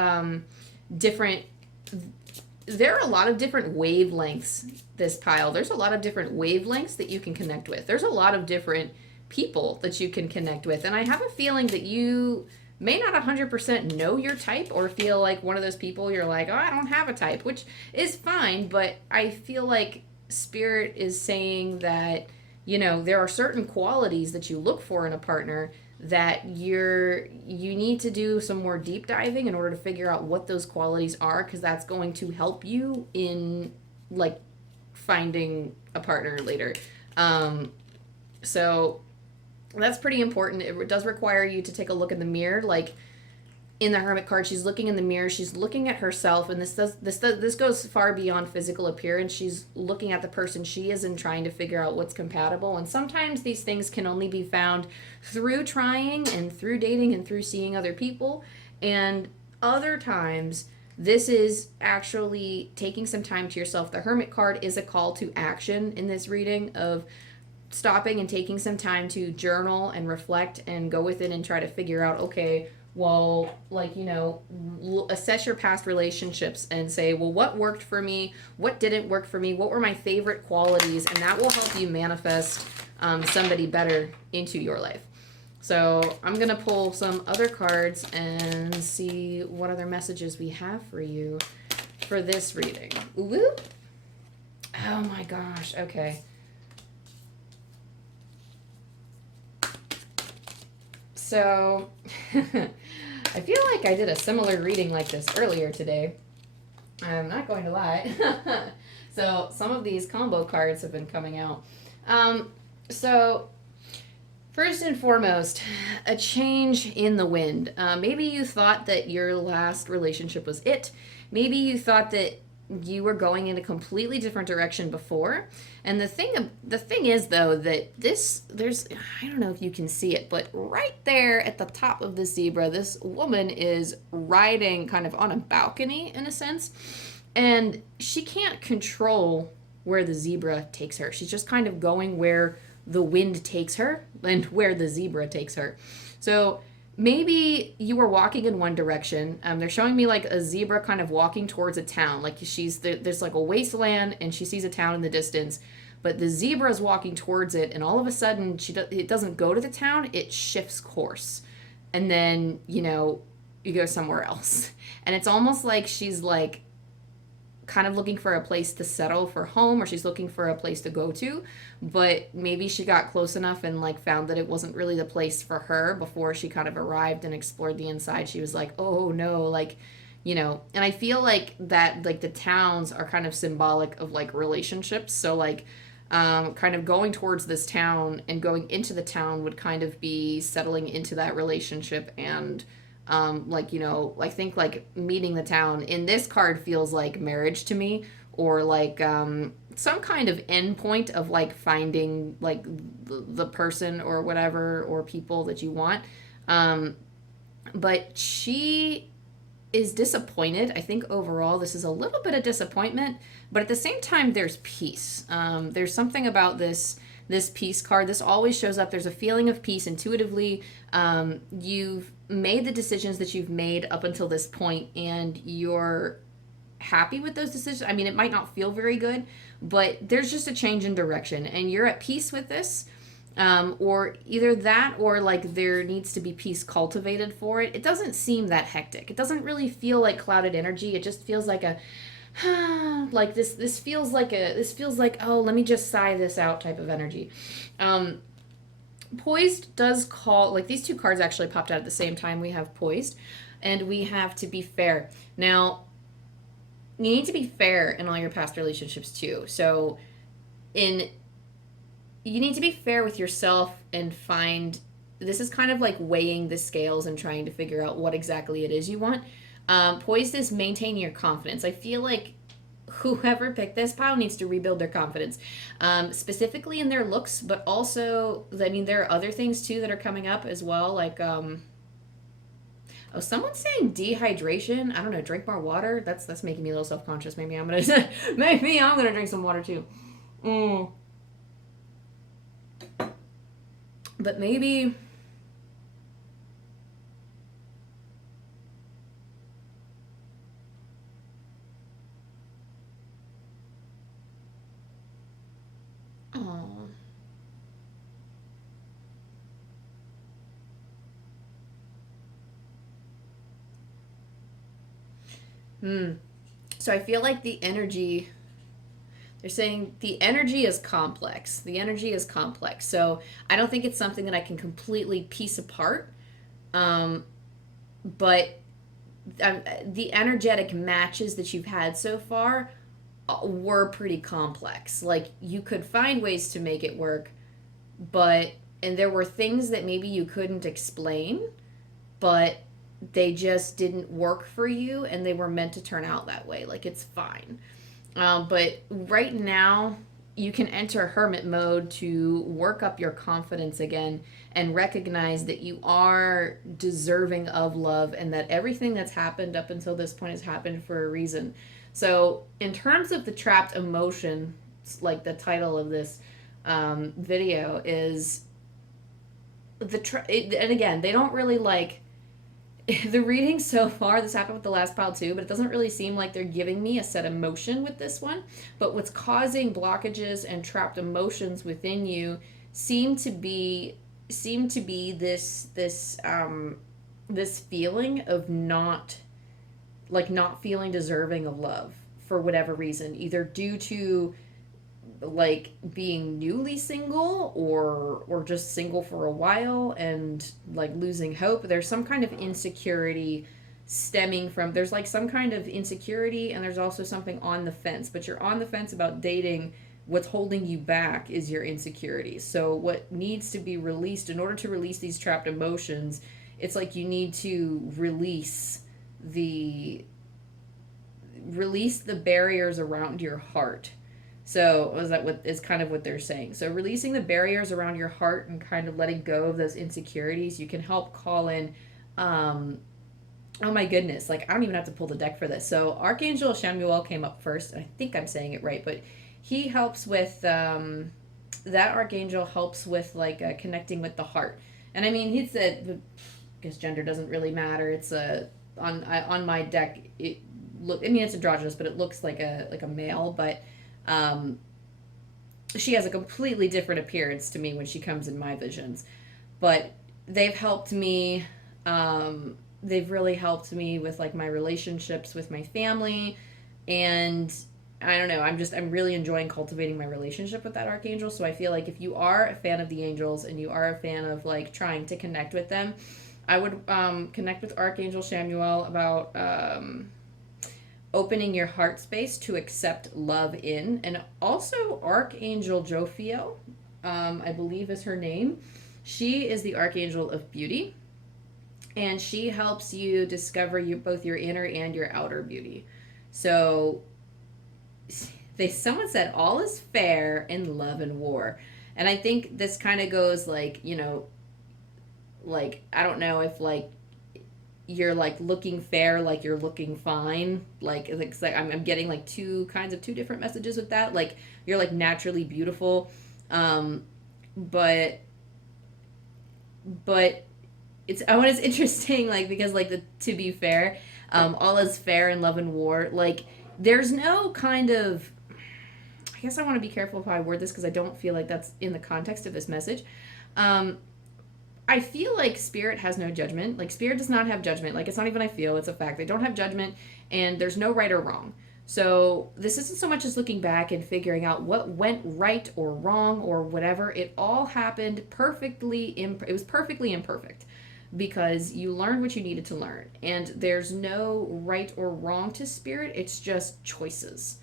there are a lot of different wavelengths, this pile. There's a lot of different wavelengths that you can connect with. There's a lot of different people that you can connect with. And I have a feeling that you may not 100% know your type, or feel like one of those people you're like, oh, I don't have a type, which is fine. But I feel like Spirit is saying that, there are certain qualities that you look for in a partner that you need to do some more deep diving in order to figure out what those qualities are, because that's going to help you in, like, finding a partner later. So that's pretty important. It does require you to take a look in the mirror. Like, in the Hermit card, she's looking in the mirror, she's looking at herself, and this goes far beyond physical appearance. She's looking at the person she is and trying to figure out what's compatible. And sometimes these things can only be found through trying and through dating and through seeing other people. And other times, this is actually taking some time to yourself. The Hermit card is a call to action in this reading, of stopping and taking some time to journal and reflect and go within and try to figure out, okay, well, like, assess your past relationships and say, well, what worked for me? What didn't work for me? What were my favorite qualities? And that will help you manifest somebody better into your life. So I'm going to pull some other cards and see what other messages we have for you for this reading. Woo! Oh my gosh. Okay. So I feel like I did a similar reading like this earlier today. I'm not going to lie. So some of these combo cards have been coming out. So first and foremost, a change in the wind. Maybe you thought that your last relationship was it. Maybe you thought that you were going in a completely different direction before. And the thing is though that there's I don't know if you can see it, but right there at the top of the zebra, this woman is riding kind of on a balcony in a sense, and she can't control where the zebra takes her. She's just kind of going where the wind takes her and where the zebra takes her. So maybe you were walking in one direction. They're showing me like a zebra kind of walking towards a town. Like there's like a wasteland and she sees a town in the distance, but the zebra is walking towards it, and all of a sudden it doesn't go to the town. It shifts course, and then you go somewhere else, and it's almost like she's like kind of looking for a place to settle for home, or she's looking for a place to go to, but maybe she got close enough and like found that it wasn't really the place for her before she kind of arrived and explored the inside. She was like, oh no, like, and I feel like that, like, the towns are kind of symbolic of like relationships. So like kind of going towards this town and going into the town would kind of be settling into that relationship, and I think like meeting the town in this card feels like marriage to me, or like some kind of end point of like finding like the person or whatever, or people that you want. But she is disappointed. I think overall this is a little bit of disappointment, but at the same time there's peace. There's something about this peace card. This always shows up. There's a feeling of peace intuitively. You've made the decisions that you've made up until this point, and you're happy with those decisions. I mean, it might not feel very good, but there's just a change in direction, and you're at peace with this. Or either that, or like there needs to be peace cultivated for it. It doesn't seem that hectic. It doesn't really feel like clouded energy. It just feels like a like this feels like, oh, let me just sigh this out type of energy. Poised does call, like, these two cards actually popped out at the same time. We have poised and we have to be fair. Now, you need to be fair in all your past relationships too. So you need to be fair with yourself and find, this is kind of like weighing the scales and trying to figure out what exactly it is you want. Poised is maintaining your confidence. I feel like whoever picked this pile needs to rebuild their confidence, specifically in their looks, but also, I mean, there are other things too that are coming up as well. Like, someone's saying dehydration. I don't know. Drink more water. That's making me a little self-conscious. Maybe I'm gonna drink some water too. But maybe. Oh. So I feel like the energy, they're saying the energy is complex. The energy is complex. So I don't think it's something that I can completely piece apart. But the energetic matches that you've had so far were pretty complex. Like, you could find ways to make it work, and there were things that maybe you couldn't explain, but they just didn't work for you, and they were meant to turn out that way. Like, it's fine. But right now, you can enter hermit mode to work up your confidence again and recognize that you are deserving of love, and that everything that's happened up until this point has happened for a reason. So in terms of the trapped emotion, like the title of this video is and again, they don't really like the reading so far. This happened with the last pile too, but it doesn't really seem like they're giving me a set emotion with this one. But what's causing blockages and trapped emotions within you seem to be this feeling of not feeling deserving of love for whatever reason, either due to like being newly single or just single for a while and like losing hope. There's some kind of insecurity stemming from, there's like some kind of insecurity, and there's also something on the fence, but you're on the fence about dating. What's holding you back is your insecurities. So what needs to be released in order to release these trapped emotions, it's like you need to the release the barriers around your heart. So was that what is kind of what they're saying? So releasing the barriers around your heart and kind of letting go of those insecurities, you can help call in oh my goodness, like I don't even have to pull the deck for this. So Archangel Shamuel came up first, and I think I'm saying it right, but he helps with that archangel helps with like connecting with the heart. And I mean, he said, I guess gender doesn't really matter. It's on my deck. I mean, it's androgynous, but it looks like a male. But she has a completely different appearance to me when she comes in my visions. But they've helped me. They've really helped me with like my relationships with my family, and I don't know, I'm really enjoying cultivating my relationship with that archangel. So I feel like if you are a fan of the angels and you are a fan of like trying to connect with them, I would connect with Archangel Shamuel about opening your heart space to accept love in. And also Archangel Jophiel, I believe is her name. She is the archangel of beauty, and she helps you discover both your inner and your outer beauty. So someone said all is fair in love and war. And I think this kind of goes like, like, I don't know if like you're like looking fair, like you're looking fine. Like, it's like I'm getting like two different messages with that. Like you're like naturally beautiful. But it's interesting, like, because like to be fair, all is fair in love and war. Like there's no kind of, I guess I want to be careful how I word this because I don't feel like that's in the context of this message. I feel like spirit has no judgment. Like spirit does not have judgment. Like it's not even I feel, it's a fact. They don't have judgment, and there's no right or wrong. So this isn't so much as looking back and figuring out what went right or wrong or whatever. It all happened perfectly. It was perfectly imperfect because you learned what you needed to learn. And there's no right or wrong to spirit. It's just choices.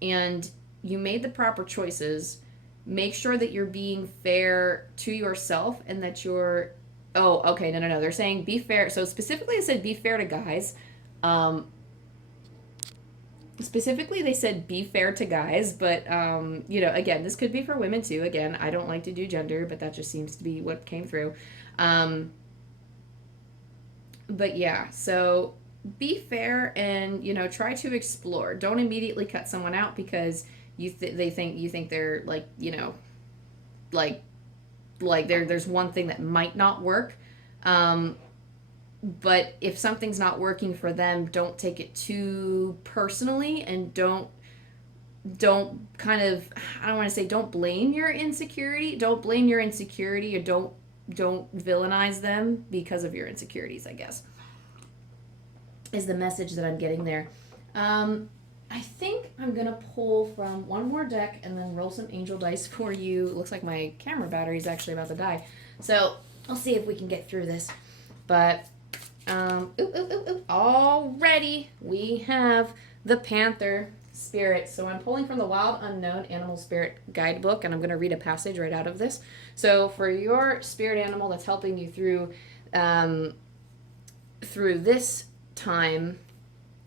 And you made the proper choices. Make sure that you're being fair to yourself and that you're... Oh, okay, no. They're saying be fair. So specifically it said be fair to guys. Specifically they said be fair to guys, but again, this could be for women too. Again, I don't like to do gender, but that just seems to be what came through. But yeah, so be fair and try to explore. Don't immediately cut someone out because you think they're like there's one thing that might not work. But if something's not working for them, don't take it too personally, and don't kind of, I don't want to say don't blame your insecurity. Don't blame your insecurity, or don't villainize them because of your insecurities, I guess, is the message that I'm getting there. I think I'm going to pull from one more deck and then roll some angel dice for you. It looks like my camera battery is actually about to die. So I'll see if we can get through this. But already we have the Panther Spirit. So I'm pulling from the Wild Unknown Animal Spirit Guidebook, and I'm going to read a passage right out of this. So for your spirit animal that's helping you through this time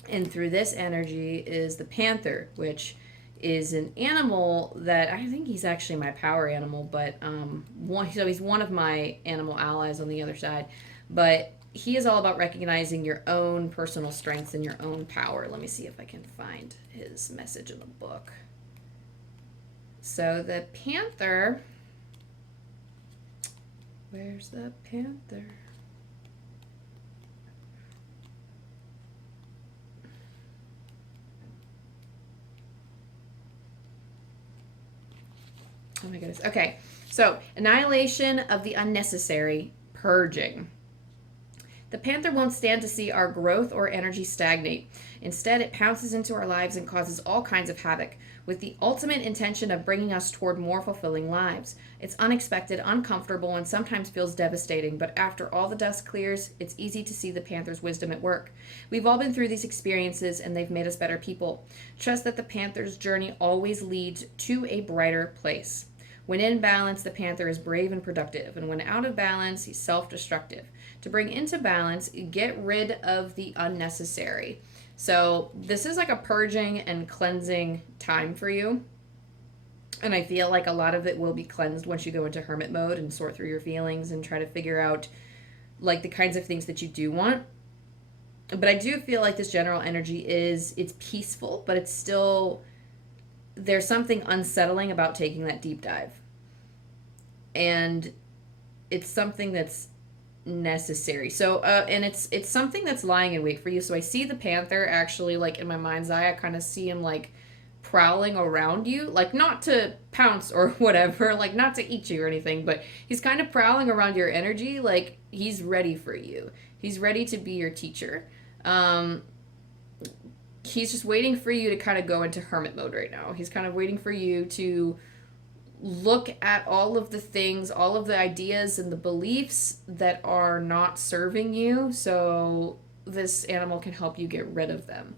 and through this energy is the Panther, which is an animal that I think he's actually my power animal, but he's one of my animal allies on the other side. But he is all about recognizing your own personal strengths and your own power. Let me see if I can find his message in the book. So the Panther, where's the Panther? Oh my goodness. Okay. So, annihilation of the unnecessary, purging. The Panther won't stand to see our growth or energy stagnate. Instead, it pounces into our lives and causes all kinds of havoc. with the ultimate intention of bringing us toward more fulfilling lives. It's unexpected, uncomfortable, and sometimes feels devastating, but after all the dust clears, it's easy to see the Panther's wisdom at work. We've all been through these experiences, and they've made us better people. Trust that the Panther's journey always leads to a brighter place. When in balance, the Panther is brave and productive, and when out of balance, he's self-destructive. To bring into balance, get rid of the unnecessary. So this is like a purging and cleansing time for you. And I feel like a lot of it will be cleansed once you go into hermit mode and sort through your feelings and try to figure out like the kinds of things that you do want. But I do feel like this general energy it's peaceful, but it's still, there's something unsettling about taking that deep dive. And it's something that's necessary. So and it's something that's lying in wait for you. So I see the Panther actually, like in my mind's eye, I kind of see him like prowling around you, like not to pounce or whatever, like not to eat you or anything, but he's kind of prowling around your energy, like he's ready for you. He's ready to be your teacher. He's just waiting for you to kind of go into hermit mode right now. He's kind of waiting for you to look at all of the things, all of the ideas and the beliefs that are not serving you, so this animal can help you get rid of them.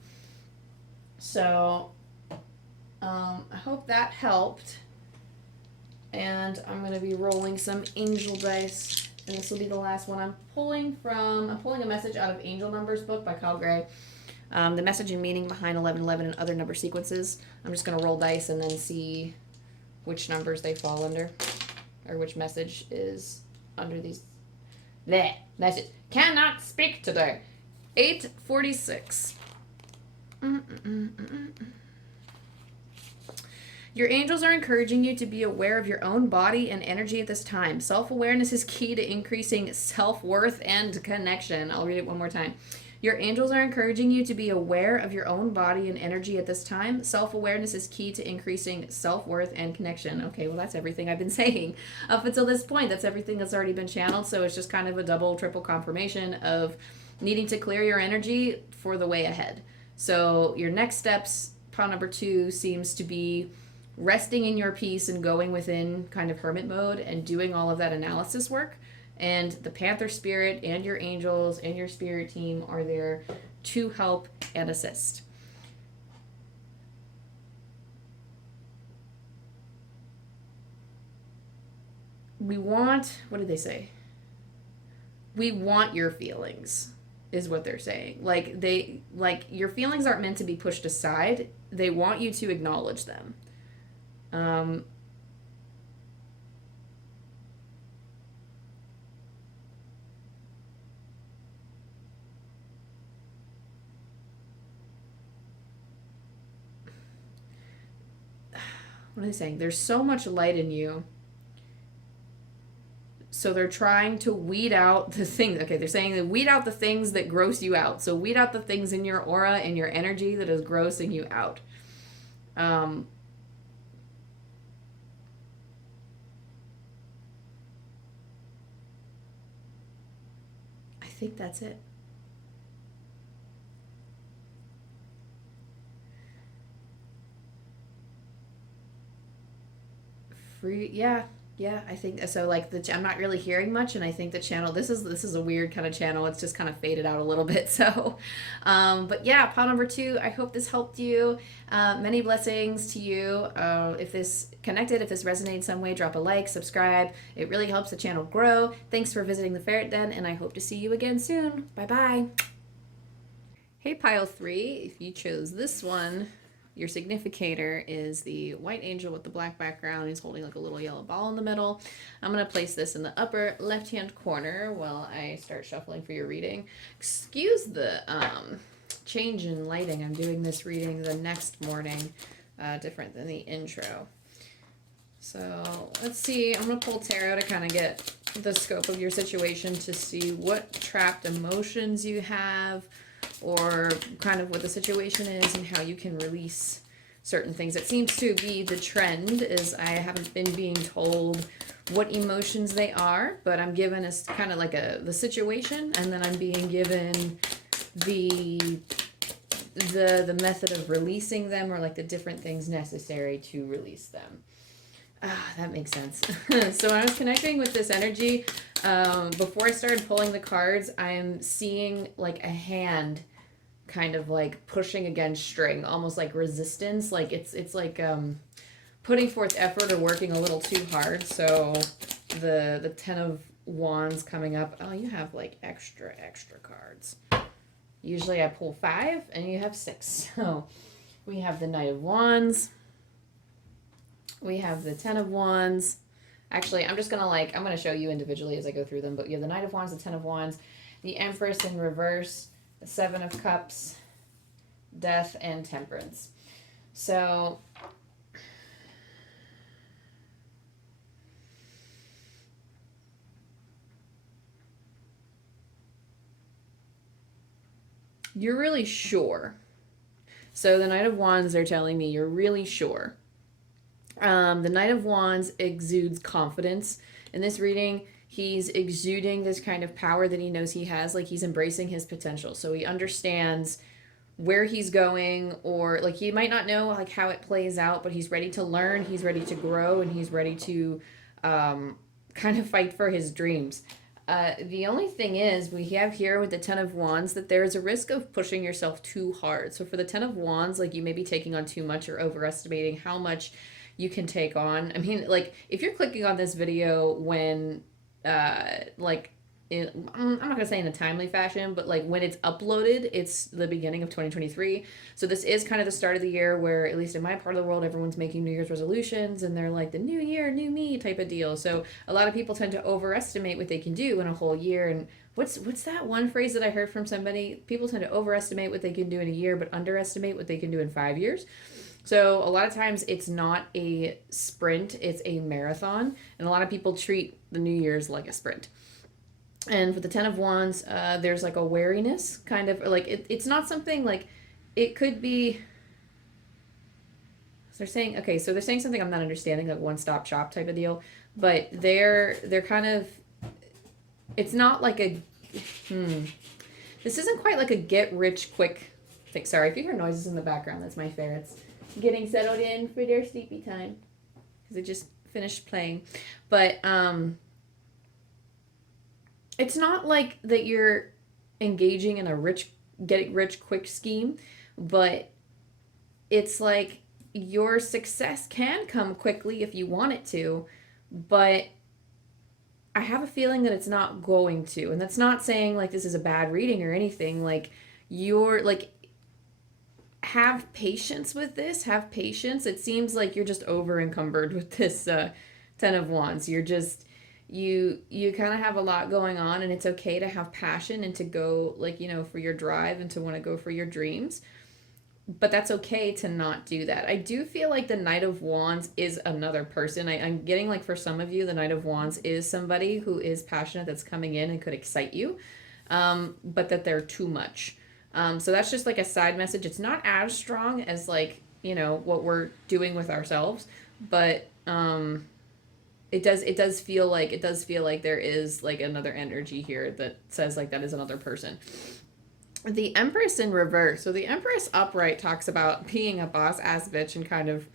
So I hope that helped. And I'm going to be rolling some angel dice, and this will be the last one I'm pulling a message out of Angel Numbers book by Kyle Gray. The message and meaning behind 1111 and other number sequences. I'm just going to roll dice and then see which numbers they fall under, or which message is under these. There, that's it. Cannot speak today. 846. Your angels are encouraging you to be aware of your own body and energy at this time. Self-awareness is key to increasing self-worth and connection. I'll read it one more time. Your angels are encouraging you to be aware of your own body and energy at this time. Self-awareness is key to increasing self-worth and connection. Okay, well, that's everything I've been saying up until this point. That's everything that's already been channeled. So it's just kind of a double, triple confirmation of needing to clear your energy for the way ahead. So your next steps, pile number 2, seems to be resting in your peace and going within kind of hermit mode and doing all of that analysis work. And the Panther spirit and your angels and your spirit team are there to help and assist. We want, what did they say? We want your feelings, is what they're saying. Like your feelings aren't meant to be pushed aside. They want you to acknowledge them. What are they saying? There's so much light in you. So they're trying to weed out the things. Okay, they're saying that weed out the things that gross you out. So weed out the things in your aura and your energy that is grossing you out. I think that's it. Yeah, I think so. Like I'm not really hearing much, and I think the channel. This is a weird kind of channel. It's just kind of faded out a little bit. So, but yeah, pile number 2. I hope this helped you. Many blessings to you. If this connected, if this resonated in some way, drop a like, subscribe. It really helps the channel grow. Thanks for visiting the Ferret Den, and I hope to see you again soon. Bye bye. Hey, pile 3. If you chose this one, your significator is the white angel with the black background. He's holding like a little yellow ball in the middle. I'm going to place this in the upper left-hand corner while I start shuffling for your reading. Excuse the change in lighting. I'm doing this reading the next morning, different than the intro. So let's see. I'm going to pull tarot to kind of get the scope of your situation to see what trapped emotions you have, or kind of what the situation is and how you can release certain things. It seems to be the trend is I haven't been being told what emotions they are, but I'm given as kind of like the situation, and then I'm being given the the method of releasing them, or like the different things necessary to release them. That makes sense. So when I was connecting with this energy, before I started pulling the cards, I'm seeing like a hand kind of like pushing against string, almost like resistance. Like it's like putting forth effort or working a little too hard. So the Ten of Wands coming up. Oh, you have like extra cards. Usually I pull 5 and you have 6. So we have the Knight of Wands. We have the Ten of Wands. Actually, I'm going to show you individually as I go through them, but you have the Knight of Wands, the Ten of Wands, the Empress in reverse, the Seven of Cups, Death, and Temperance. So you're really sure. So the Knight of Wands, they're telling me you're really sure. The Knight of Wands exudes confidence. In this reading, he's exuding this kind of power that he knows he has, like he's embracing his potential. So he understands where he's going, or like he might not know like how it plays out, but he's ready to learn, he's ready to grow, and he's ready to kind of fight for his dreams. The only thing is, we have here with the Ten of Wands that there is a risk of pushing yourself too hard. So for the Ten of Wands, like you may be taking on too much or overestimating how much you can take on. I mean, like if you're clicking on this video when I'm not gonna say in a timely fashion, but like when it's uploaded, it's the beginning of 2023. So this is kind of the start of the year where, at least in my part of the world, everyone's making New Year's resolutions and they're like the new year, new me type of deal. So a lot of people tend to overestimate what they can do in a whole year. And what's that one phrase that I heard from somebody? People tend to overestimate what they can do in a year, but underestimate what they can do in 5 years. So a lot of times it's not a sprint, it's a marathon. And a lot of people treat the New Year's like a sprint. And for the Ten of Wands, there's like a wariness, kind of like it's not something like it could be. So they're saying, okay, so they're saying something I'm not understanding, like one-stop shop type of deal, but they're kind of, it's not like a, this isn't quite like a get rich quick thing. Sorry if you hear noises in the background, that's my ferrets getting settled in for their sleepy time because they just finished playing. But it's not like that you're engaging in a get rich quick scheme, but it's like your success can come quickly if you want it to, but I have a feeling that it's not going to. And that's not saying like this is a bad reading or anything. Like you're like, have patience with this, have patience. It seems like you're just over encumbered with this Ten of Wands. You're just, you kind of have a lot going on, and it's okay to have passion and to go like, you know, for your drive and to want to go for your dreams. But that's okay to not do that. I do feel like the Knight of Wands is another person. I'm getting like for some of you, the Knight of Wands is somebody who is passionate, that's coming in and could excite you, but that they're too much. So that's just like a side message. It's not as strong as like, you know, what we're doing with ourselves, but it does feel like there is like another energy here that says like that is another person. The Empress in reverse. So the Empress upright talks about being a boss ass bitch and kind of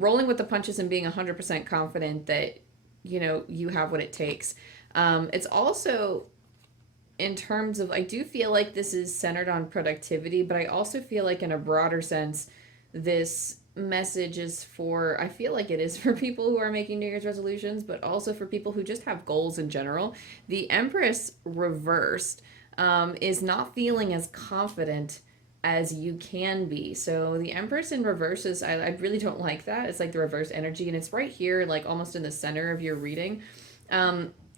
rolling with the punches and being 100% confident that, you know, you have what it takes. It's also, in terms of, I do feel like this is centered on productivity, but I also feel like in a broader sense, this message is for, I feel like it is for people who are making New Year's resolutions, but also for people who just have goals in general. The Empress reversed is not feeling as confident as you can be. So the Empress in reverse is, I really don't like that. It's like the reverse energy, and it's right here, like almost in the center of your reading.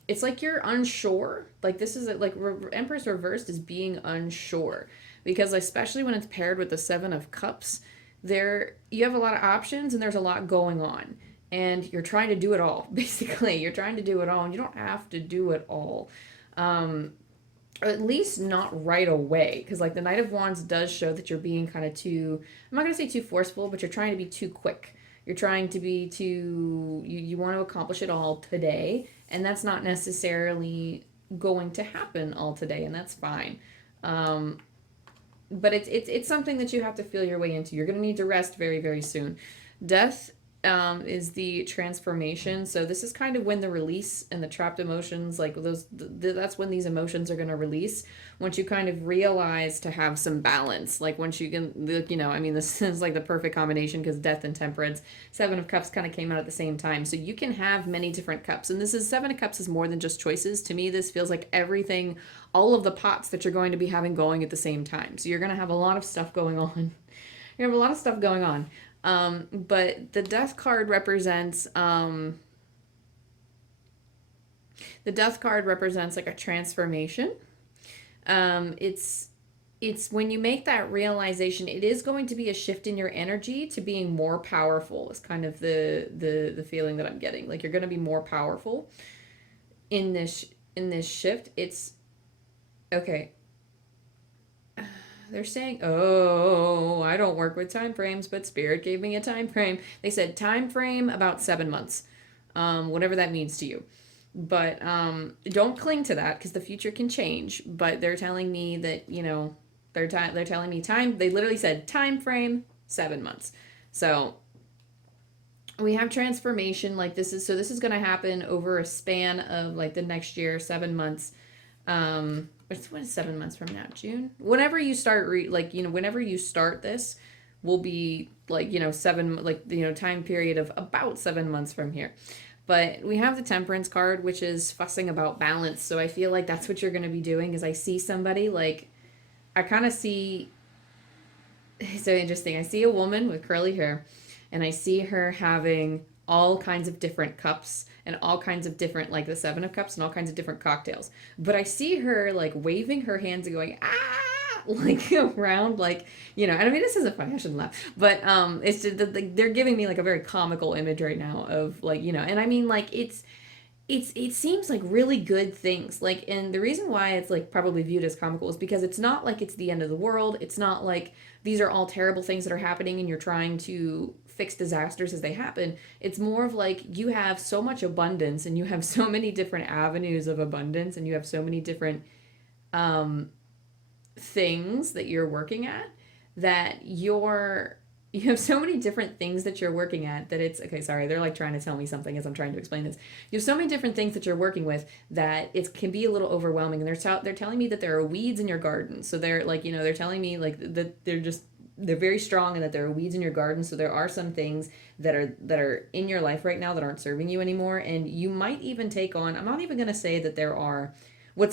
It's like you're unsure. Like this is like Empress reversed is being unsure, because especially when it's paired with the Seven of Cups, you have a lot of options and there's a lot going on, and you're trying to do it all. Basically, you're trying to do it all, and you don't have to do it all. Or at least not right away, because like the Knight of Wands does show that you're being kind of too, I'm not going to say too forceful, but you're trying to be too quick. You're trying to be too, you want to accomplish it all today, and that's not necessarily going to happen all today, and that's fine. but it's something that you have to feel your way into. You're going to need to rest very, very soon. Death is the transformation. So this is kind of when the release and the trapped emotions, like that's when these emotions are going to release. Once you kind of realize to have some balance, like once you can, I mean, this is like the perfect combination because death and temperance, Seven of Cups kind of came out at the same time. So you can have many different cups. And this is Seven of Cups is more than just choices. To me, this feels like everything, all of the pots that you're going to be having going at the same time. So you're going to have a lot of stuff going on. You have a lot of stuff going on. But the death card represents like a transformation. It's when you make that realization, it is going to be a shift in your energy to being more powerful. Is kind of the feeling that I'm getting. Like you're going to be more powerful in this shift. It's okay. They're saying, oh, I don't work with time frames, but Spirit gave me a time frame. They said time frame about 7 months, whatever that means to you. But don't cling to that because the future can change. But they're telling me that, they're telling me time. They literally said time frame 7 months. So we have transformation. Like this is going to happen over a span of like the next year, 7 months. What is 7 months from now? June? Whenever you start, whenever you start this, will be like, time period of about 7 months from here. But we have the Temperance card, which is fussing about balance. So I feel like that's what you're going to be doing is I see somebody like, I kind of see, so interesting. I see a woman with curly hair and I see her having all kinds of different cups and all kinds of different, like the Seven of Cups and all kinds of different cocktails. But I see her like waving her hands and going, ah, like around, like, and I mean, this isn't funny, I shouldn't laugh, but it's just they're giving me like a very comical image right now of like, and I mean, like, it seems like really good things, like, and the reason why it's like probably viewed as comical is because it's not like it's the end of the world. It's not like these are all terrible things that are happening and you're trying to fix disasters as they happen. It's more of like you have so much abundance and you have so many different avenues of abundance and you have so many different things that you're working at that you have so many different things that you're working at that it's okay. Sorry, they're like trying to tell me something as I'm trying to explain this. You have so many different things that you're working with that it can be a little overwhelming. And they're telling me that there are weeds in your garden. So they're like, they're telling me like that they're very strong and that there are weeds in your garden. So there are some things that are in your life right now that aren't serving you anymore. And you might even take on, I'm not even going to say that there are,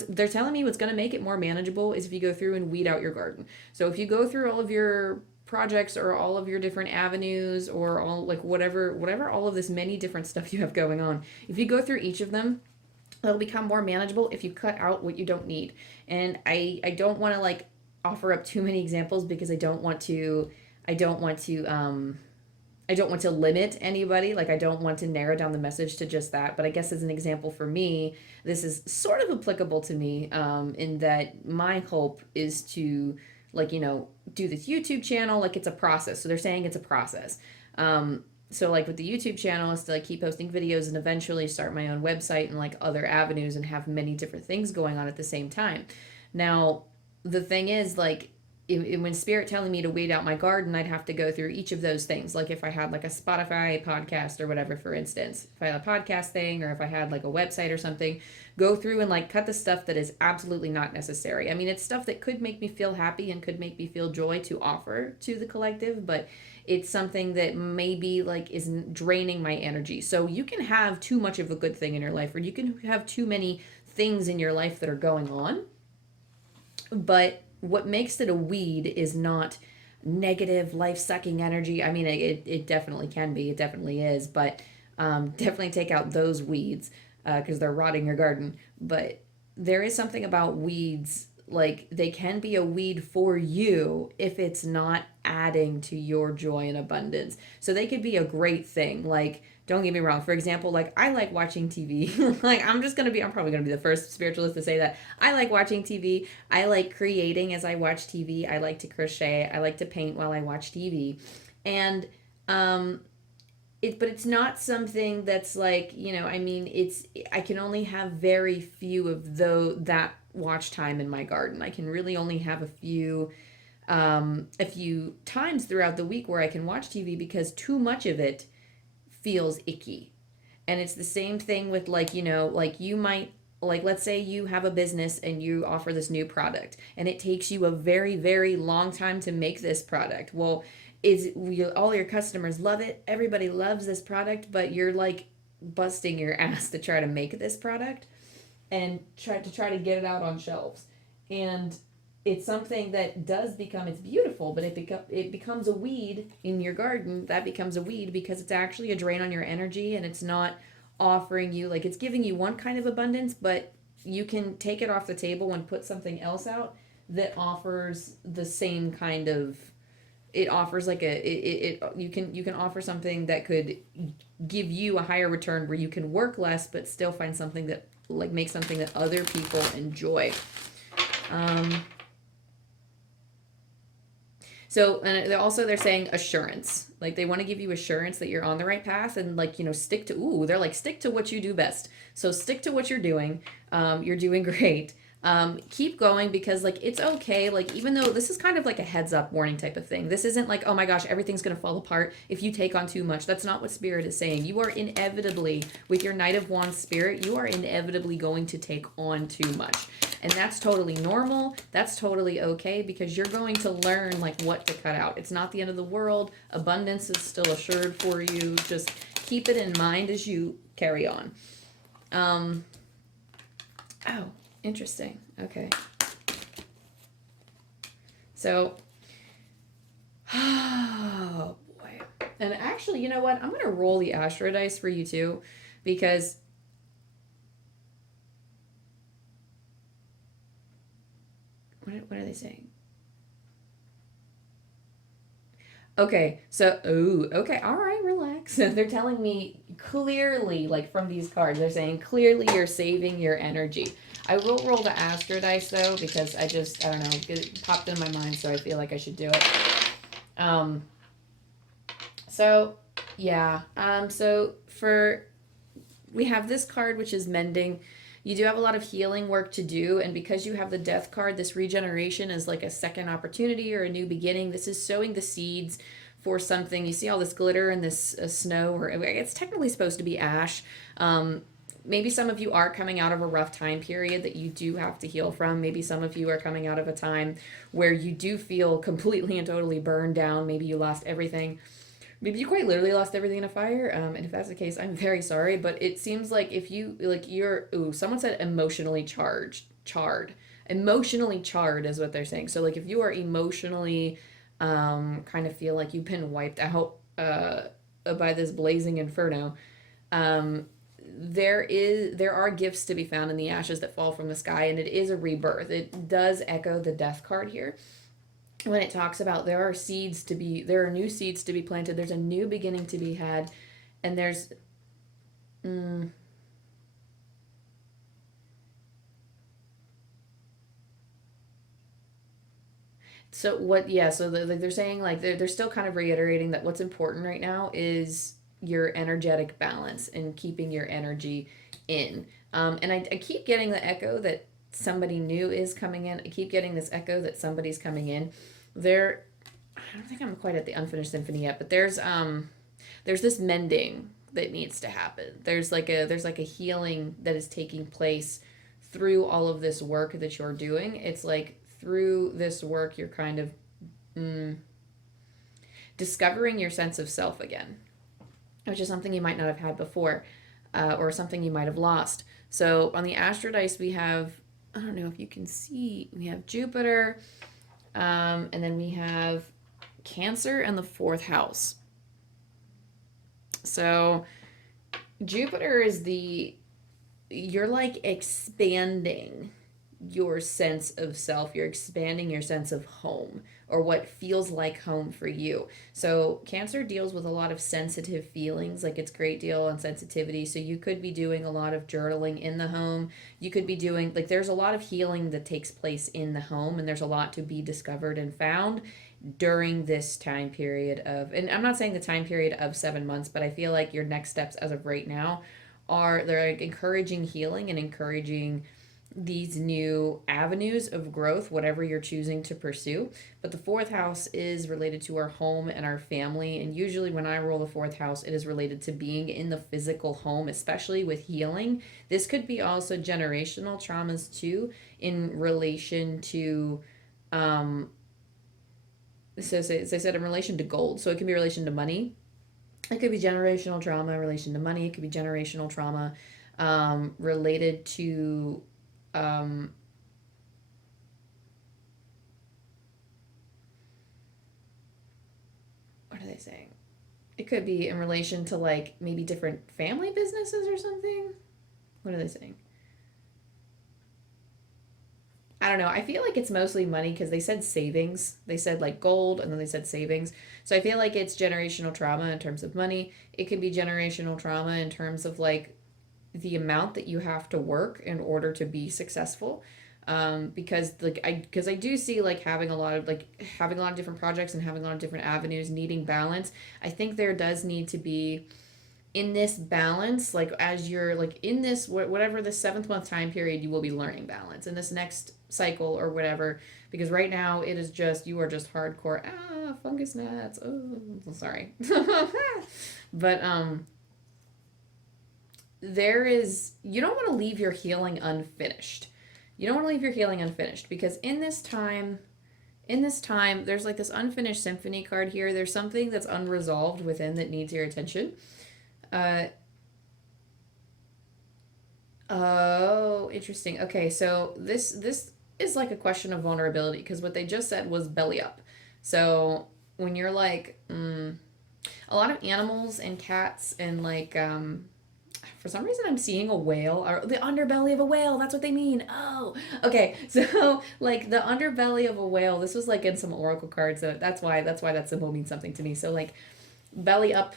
they're telling me what's going to make it more manageable is if you go through and weed out your garden. So if you go through all of your projects or all of your different avenues or all like whatever all of this many different stuff you have going on, if you go through each of them, it'll become more manageable if you cut out what you don't need. And I don't want to like offer up too many examples because I don't want to limit anybody. Like I don't want to narrow down the message to just that. But I guess as an example for me, this is sort of applicable to me in that my hope is to like, do this YouTube channel. Like it's a process. So they're saying it's a process. So like with the YouTube channel is to like keep posting videos and eventually start my own website and like other avenues and have many different things going on at the same time. Now, the thing is like, when Spirit telling me to weed out my garden, I'd have to go through each of those things. Like if I had like a Spotify podcast or whatever, for instance, if I had a podcast thing or if I had like a website or something, go through and like cut the stuff that is absolutely not necessary. I mean, it's stuff that could make me feel happy and could make me feel joy to offer to the collective, but it's something that maybe like is draining my energy. So you can have too much of a good thing in your life, or you can have too many things in your life that are going on, but what makes it a weed is not negative life-sucking energy. I mean, it definitely can be. It definitely is. But definitely take out those weeds because they're rotting your garden. But there is something about weeds. Like, they can be a weed for you if it's not adding to your joy and abundance. So they could be a great thing. Like, don't get me wrong. For example, like I like watching TV. Like I'm probably going to be the first spiritualist to say that. I like watching TV. I like creating as I watch TV. I like to crochet. I like to paint while I watch TV. And but it's not something that's like, I mean, I can only have very few of that watch time in my garden. I can really only have a few a few times throughout the week where I can watch TV because too much of it feels icky. And it's the same thing with, like, like you might, like, let's say you have a business and you offer this new product and it takes you a very, very long time to make this product. Well, all your customers love it. Everybody loves this product, but you're like busting your ass to try to make this product and try to get it out on shelves. And it's something that does become, it's beautiful, but it becomes a weed in your garden. That becomes a weed because it's actually a drain on your energy, and it's not offering you, like, it's giving you one kind of abundance, but you can take it off the table and put something else out that offers the same kind of, it offers like you can offer something that could give you a higher return where you can work less but still find something that, like, make something that other people enjoy. So, and they're saying assurance. Like, they want to give you assurance that you're on the right path, and, like, stick to, they're like, stick to what you do best. So stick to what you're doing. You're doing great. Keep going, because, like, it's okay. Like, even though this is kind of like a heads up warning type of thing, this isn't like, oh my gosh, everything's going to fall apart if you take on too much. That's not what Spirit is saying. You are inevitably, with your Knight of Wands spirit, you are inevitably going to take on too much. And that's totally normal. That's totally okay, because you're going to learn, like, what to cut out. It's not the end of the world. Abundance is still assured for you. Just keep it in mind as you carry on. Oh, interesting. Okay. So, oh boy. And actually, you know what? I'm going to roll the Astro dice for you too, because what are they saying? Okay, so, okay, all right, relax. They're telling me clearly, like, from these cards, they're saying clearly you're saving your energy. I will roll the Astro dice, though, because I don't know, it popped in my mind, so I feel like I should do it. So, yeah, we have this card, which is mending. You do have a lot of healing work to do, and because you have the Death card, this regeneration is like a second opportunity or a new beginning. This is sowing the seeds for something. You see all this glitter and this snow, or it's technically supposed to be ash. Maybe some of you are coming out of a rough time period that you do have to heal from. Maybe some of you are coming out of a time where you do feel completely and totally burned down. Maybe you lost everything. Maybe you quite literally lost everything in a fire. And if that's the case, I'm very sorry. But it seems like if you, like, someone said emotionally charred. Emotionally charred is what they're saying. So, like, if you are emotionally kind of feel like you've been wiped out by this blazing inferno, there are gifts to be found in the ashes that fall from the sky, and it is a rebirth. It does echo the Death card here when it talks about there are new seeds to be planted, there's a new beginning to be had, and there's so what, yeah, so they're saying, like, they're still kind of reiterating that what's important right now is your energetic balance and keeping your energy in. And I keep getting the echo that somebody new is coming in. I keep getting this echo that somebody's coming in. I don't think I'm quite at the unfinished symphony yet, but there's this mending that needs to happen. There's like a healing that is taking place through all of this work that you're doing. It's like through this work you're kind of discovering your sense of self again, which is something you might not have had before, or something you might have lost. So on the Astro dice we have, I don't know if you can see, we have Jupiter, and then we have Cancer and the 4th house. So Jupiter is you're like expanding your sense of self. You're expanding your sense of home, or what feels like home for you. So Cancer deals with a lot of sensitive feelings, like it's great deal on sensitivity. So you could be doing a lot of journaling in the home. You could be doing, like, there's a lot of healing that takes place in the home, and there's a lot to be discovered and found during this time period and I'm not saying the time period of 7 months, but I feel like your next steps as of right now they're like encouraging healing and encouraging these new avenues of growth, whatever you're choosing to pursue. But the fourth house is related to our home and our family. And usually, when I roll the fourth house, it is related to being in the physical home, especially with healing. This could be also generational traumas, too, in relation to. So, as I said, in relation to gold. So, it can be in relation to money. It could be generational trauma in relation to money. It could be generational trauma related to um, what are they saying? It could be in relation to like maybe different family businesses or something. What are they saying? I don't know. I feel like it's mostly money because they said savings. They said like gold and then they said savings. So I feel like it's generational trauma in terms of money. It could be generational trauma in terms of like the amount that you have to work in order to be successful. Because I do see like having a lot of different projects and having a lot of different avenues needing balance. I think there does need to be in this balance, like as you're like in this whatever the 7th month time period, you will be learning balance in this next cycle or whatever, because right now it is just you are just hardcore fungus gnats, oh sorry. But there is you don't want to leave your healing unfinished. You don't want to leave your healing unfinished because in this time there's like this unfinished symphony card here. There's something that's unresolved within that needs your attention. uh oh, interesting. Okay, so this is like a question of vulnerability because what they just said was belly up. So when you're like a lot of animals and cats and like for some reason I'm seeing a whale or the underbelly of a whale. That's what they mean. Oh, okay. So like the underbelly of a whale. This was like in some oracle cards. So that's why that symbol means something to me. So like belly up.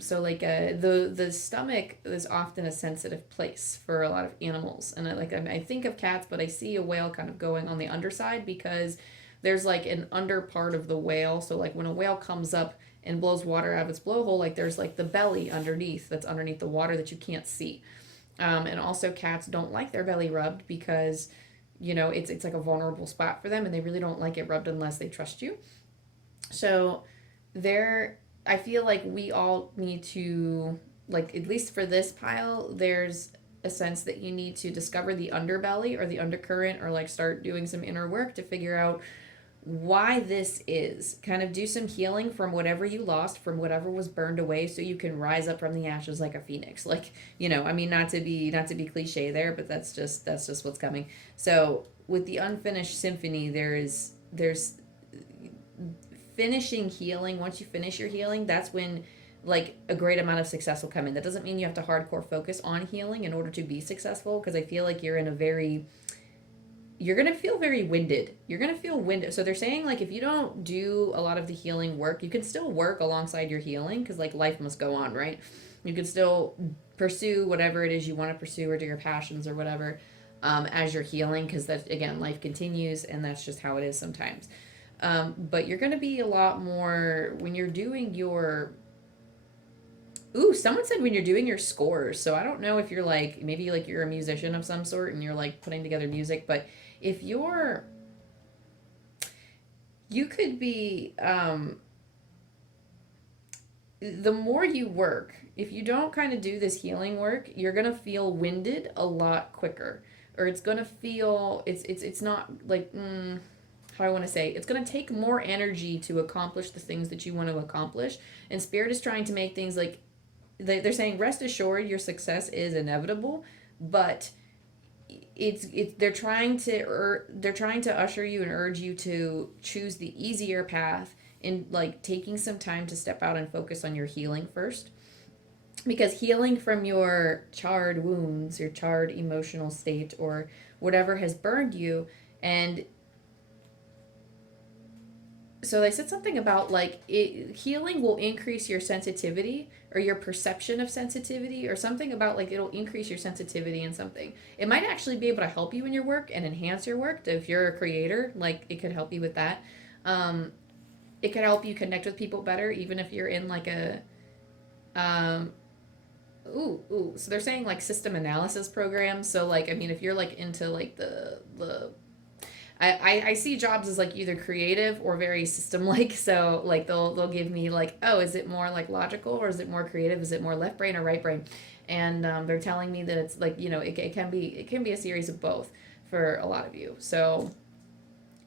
So like the stomach is often a sensitive place for a lot of animals, and I think of cats, but I see a whale kind of going on the underside because there's like an under part of the whale. So like when a whale comes up and blows water out of its blowhole, like there's like the belly underneath that's underneath the water that you can't see. And also cats don't like their belly rubbed because it's like a vulnerable spot for them, and they really don't like it rubbed unless they trust you. So there I feel like we all need to, like at least for this pile, there's a sense that you need to discover the underbelly or the undercurrent, or like start doing some inner work to figure out why this is. Kind of do some healing from whatever you lost, from whatever was burned away, so you can rise up from the ashes like a phoenix. Like, I mean, not to be cliche there, but that's just what's coming. So with the unfinished symphony, there's finishing healing. Once you finish your healing, that's when like a great amount of success will come in. That doesn't mean you have to hardcore focus on healing in order to be successful, because I feel like you're going to feel very winded. You're going to feel winded. So they're saying like if you don't do a lot of the healing work, you can still work alongside your healing because like life must go on, right? You can still pursue whatever it is you want to pursue or do your passions or whatever as you're healing, because that again, life continues and that's just how it is sometimes. But you're going to be a lot more when you're doing your. Ooh, someone said when you're doing your scores. So I don't know if you're like, maybe like you're a musician of some sort and you're like putting together music, but if you're, you could be, the more you work, if you don't kind of do this healing work, you're going to feel winded a lot quicker. Or it's going to feel, it's not like, how I want to say, it's going to take more energy to accomplish the things that you want to accomplish. And Spirit is trying to make things like, they're saying, rest assured, your success is inevitable, but it's they're trying to usher you and urge you to choose the easier path in like taking some time to step out and focus on your healing first, because healing from your charred wounds, your charred emotional state, or whatever has burned you. And so they said something about like healing will increase your sensitivity or your perception of sensitivity, or something about like it'll increase your sensitivity in something. It might actually be able to help you in your work and enhance your work. If you're a creator, like it could help you with that. um it could help you connect with people better, even if you're in like a um Ooh. So they're saying like system analysis programs. So like, I mean, if you're like into like the I see jobs as like either creative or very system like. So like they'll give me like, oh, is it more like logical or is it more creative? Is it more left brain or right brain? And they're telling me that it's like, you know, it can be a series of both for a lot of you. So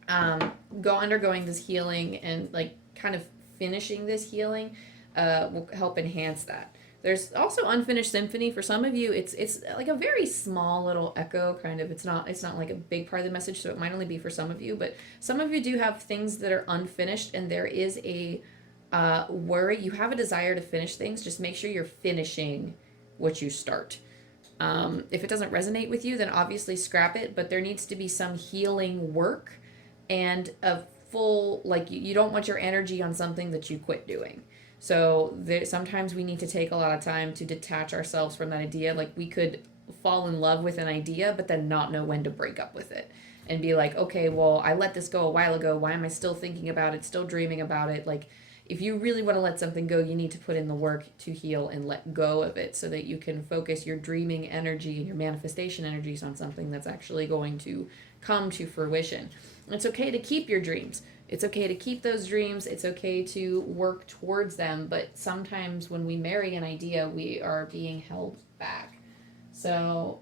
go undergoing this healing and like kind of finishing this healing will help enhance that. There's also unfinished symphony for some of you. It's like a very small little echo kind of. It's not like a big part of the message, so it might only be for some of you. But some of you do have things that are unfinished, and there is a worry. You have a desire to finish things. Just make sure you're finishing what you start. If it doesn't resonate with you, then obviously scrap it. But there needs to be some healing work and a full like you don't want your energy on something that you quit doing. So sometimes we need to take a lot of time to detach ourselves from that idea. Like we could fall in love with an idea, but then not know when to break up with it and be like, okay, well, I let this go a while ago. Why am I still thinking about it, still dreaming about it? Like if you really want to let something go, you need to put in the work to heal and let go of it so that you can focus your dreaming energy and your manifestation energies on something that's actually going to come to fruition. It's okay to keep your dreams. It's okay to keep those dreams. It's okay to work towards them. But sometimes when we marry an idea, we are being held back. So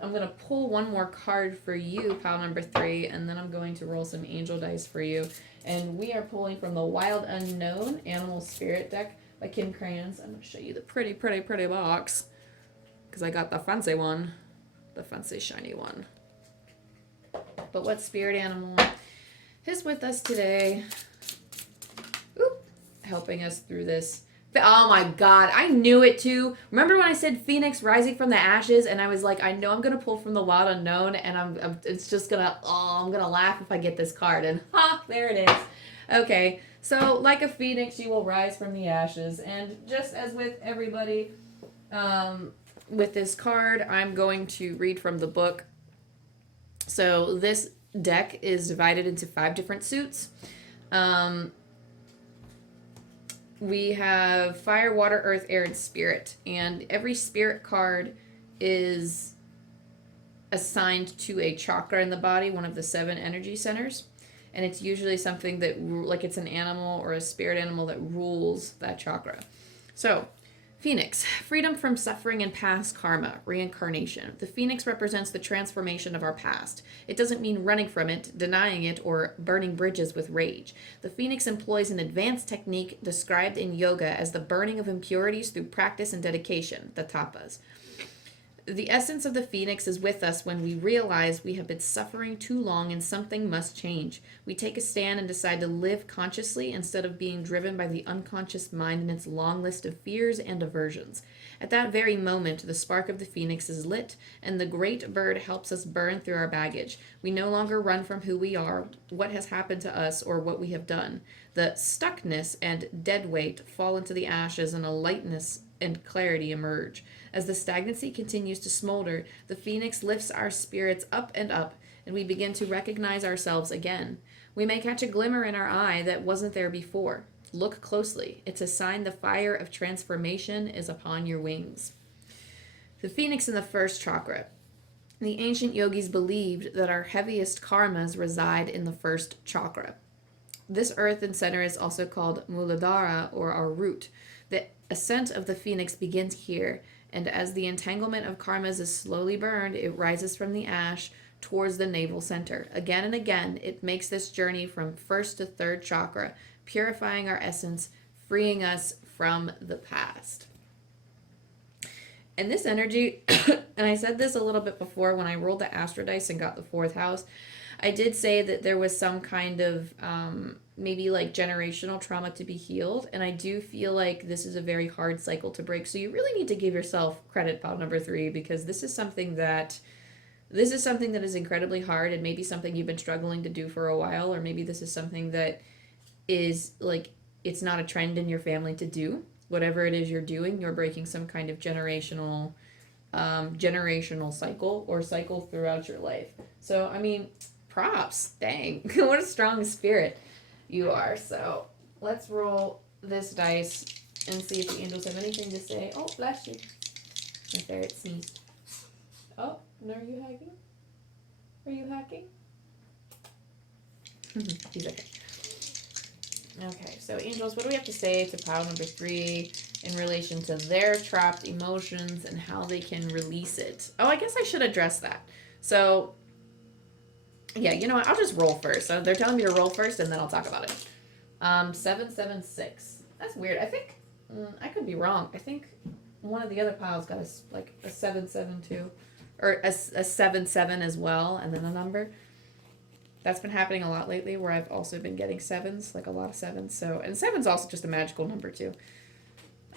I'm going to pull one more card for you, pile number 3, and then I'm going to roll some angel dice for you. And we are pulling from the Wild Unknown Animal Spirit deck by Kim Krans. I'm going to show you the pretty box because I got the fancy one, the fancy shiny one. But what spirit animal is with us today? Oop, helping us through this. Oh my god, I knew it too. Remember when I said Phoenix rising from the ashes and I was like, I know I'm going to pull from the Wild Unknown and I'm it's just going to, I'm going to laugh if I get this card. And there it is. Okay, so like a phoenix, you will rise from the ashes. And just as with everybody with this card, I'm going to read from the book. So this deck is divided into 5 different suits. We have fire, water, earth, air, and spirit. And every spirit card is assigned to a chakra in the body, one of the 7 energy centers. And it's usually something that, like it's an animal or a spirit animal that rules that chakra. So, Phoenix, freedom from suffering and past karma, reincarnation. The phoenix represents the transformation of our past. It doesn't mean running from it, denying it, or burning bridges with rage. The phoenix employs an advanced technique described in yoga as the burning of impurities through practice and dedication, the tapas. The essence of the phoenix is with us when we realize we have been suffering too long and something must change. We take a stand and decide to live consciously instead of being driven by the unconscious mind and its long list of fears and aversions. At that very moment, the spark of the phoenix is lit, and the great bird helps us burn through our baggage. We no longer run from who we are, what has happened to us, or what we have done. The stuckness and dead weight fall into the ashes, and a lightness and clarity emerge. As the stagnancy continues to smolder, the phoenix lifts our spirits up, and we begin to recognize ourselves again. We may catch a glimmer in our eye that wasn't there before. Look closely. It's a sign the fire of transformation is upon your wings. The phoenix in the first chakra. The ancient yogis believed that our heaviest karmas reside in the first chakra. This earth and center is also called Muladhara, or our root. The ascent of the phoenix begins here, and as the entanglement of karmas is slowly burned, it rises from the ash towards the navel center. Again and again, it makes this journey from first to third chakra, purifying our essence, freeing us from the past. And this energy, and I said this a little bit before when I rolled the astro dice and got the 4th house, I did say that there was some kind of maybe like generational trauma to be healed, and I do feel like this is a very hard cycle to break. So you really need to give yourself credit, pile number 3, because this is something that is incredibly hard, and maybe something you've been struggling to do for a while, or maybe this is something that is like it's not a trend in your family to do. Whatever it is you're doing, you're breaking some kind of generational cycle or cycle throughout your life. So I mean, props, dang, what a strong spirit you are. So let's roll this dice and see if the angels have anything to say. Oh, bless you. My ferret sneezed. Oh, no, are you hacking? Are you hacking? He's okay. Okay, so angels, what do we have to say to pile number 3 in relation to their trapped emotions and how they can release it? Oh, I guess I should address that. So, yeah, you know what? I'll just roll first. So they're telling me to roll first, and then I'll talk about it. 776. That's weird. I think I could be wrong. I think one of the other piles got a 772, or a 77 as well, and then a number. That's been happening a lot lately, where I've also been getting 7s, like a lot of 7s. So, and 7's also just a magical number too.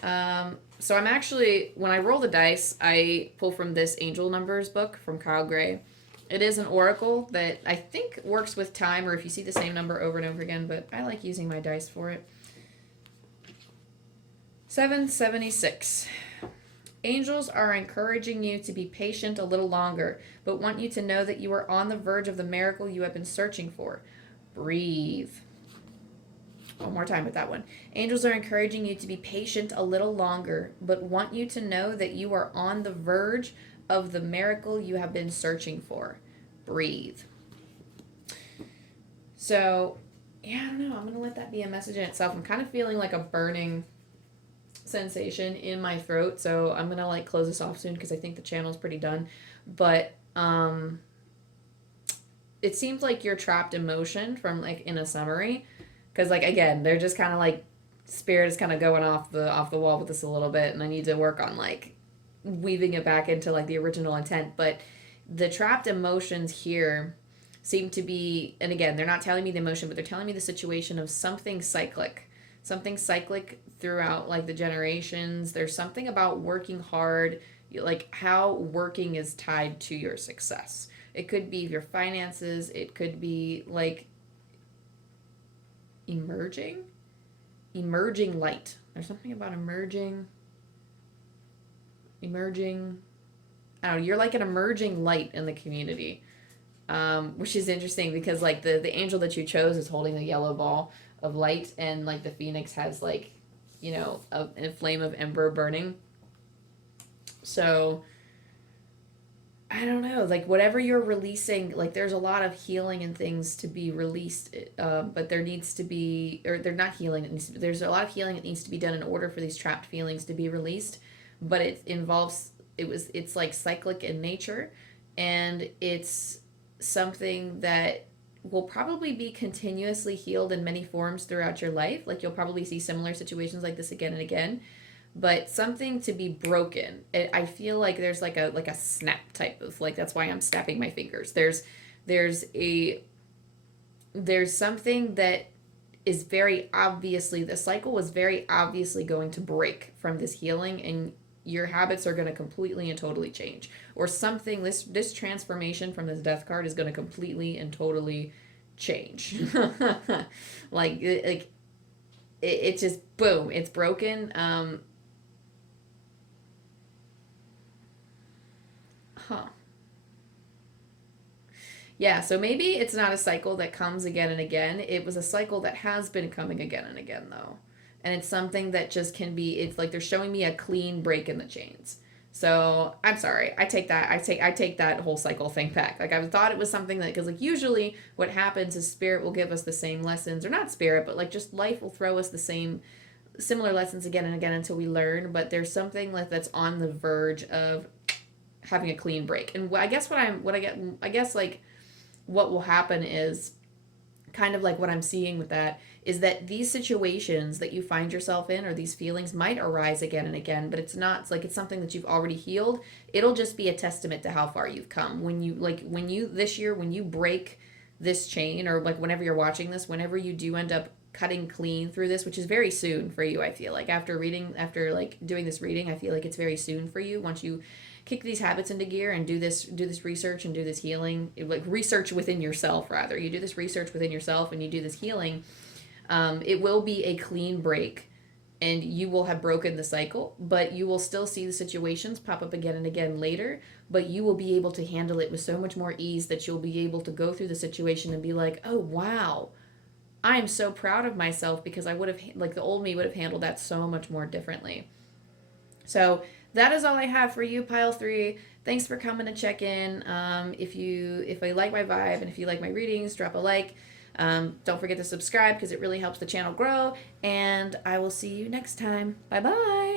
So I'm actually, when I roll the dice, I pull from this Angel Numbers book from Kyle Gray. It is an oracle that I think works with time, or if you see the same number over and over again, but I like using my dice for it. 776. Angels are encouraging you to be patient a little longer, but want you to know that you are on the verge of the miracle you have been searching for. Breathe. One more time with that one. Angels are encouraging you to be patient a little longer, but want you to know that you are on the verge of the miracle you have been searching for. Breathe. So, yeah, I don't know. I'm going to let that be a message in itself. I'm kind of feeling like a burning sensation in my throat, so I'm going to like close this off soon because I think the channel's pretty done. But it seems like your trapped emotion from like in a summary, because like again, they're just kind of like spirit is kind of going off the wall with this a little bit, and I need to work on like weaving it back into like the original intent. But the trapped emotions here seem to be, and again, they're not telling me the emotion, but they're telling me the situation of something cyclic throughout like the generations. There's something about working hard, like how working is tied to your success. It could be your finances, it could be like emerging light. There's something about emerging, I don't know, you're like an emerging light in the community, which is interesting because like the angel that you chose is holding the yellow ball of light, and like the phoenix has like, you know, a flame of ember burning. So I don't know, like whatever you're releasing, like there's a lot of healing and things to be released, but there needs to be, or they're not healing, there's a lot of healing that needs to be done in order for these trapped feelings to be released, but it involves, it's like cyclic in nature, and it's something that will probably be continuously healed in many forms throughout your life. Like you'll probably see similar situations like this again and again, but something to be broken. I feel like there's like a snap type of, like, that's why I'm snapping my fingers. There's something that is very obviously, the cycle was very obviously going to break from this healing, and your habits are going to completely and totally change, or something, this transformation from this death card is going to completely and totally change. It just boom, it's broken. Yeah, so maybe it's not a cycle that comes again and again. It was a cycle that has been coming again and again, though. And it's something that just can be, it's like they're showing me a clean break in the chains. So I'm sorry, I take that whole cycle thing back. Like I thought it was something that, because like usually what happens is spirit will give us the same lessons, or not spirit, but like just life will throw us the same similar lessons again and again until we learn. But there's something like that's on the verge of having a clean break. And I guess what will happen is kind of like what I'm seeing with that is that these situations that you find yourself in, or these feelings, might arise again and again, but it's not, it's like it's something that you've already healed. It'll just be a testament to how far you've come. When you this year, when you break this chain, or like whenever you're watching this, whenever you do end up cutting clean through this, which is very soon for you, I feel like after like doing this reading, I feel like it's very soon for you once you kick these habits into gear and do this research and do this healing, like research within yourself, rather. You do this research within yourself and you do this healing. It will be a clean break, and you will have broken the cycle, but you will still see the situations pop up again and again later, but you will be able to handle it with so much more ease that you'll be able to go through the situation and be like, oh, wow, I am so proud of myself because I would have, like, the old me would have handled that so much more differently. So that is all I have for you, pile three. Thanks for coming to check in. If I like my vibe and if you like my readings, drop a like. Don't forget to subscribe because it really helps the channel grow. And I will see you next time. Bye bye.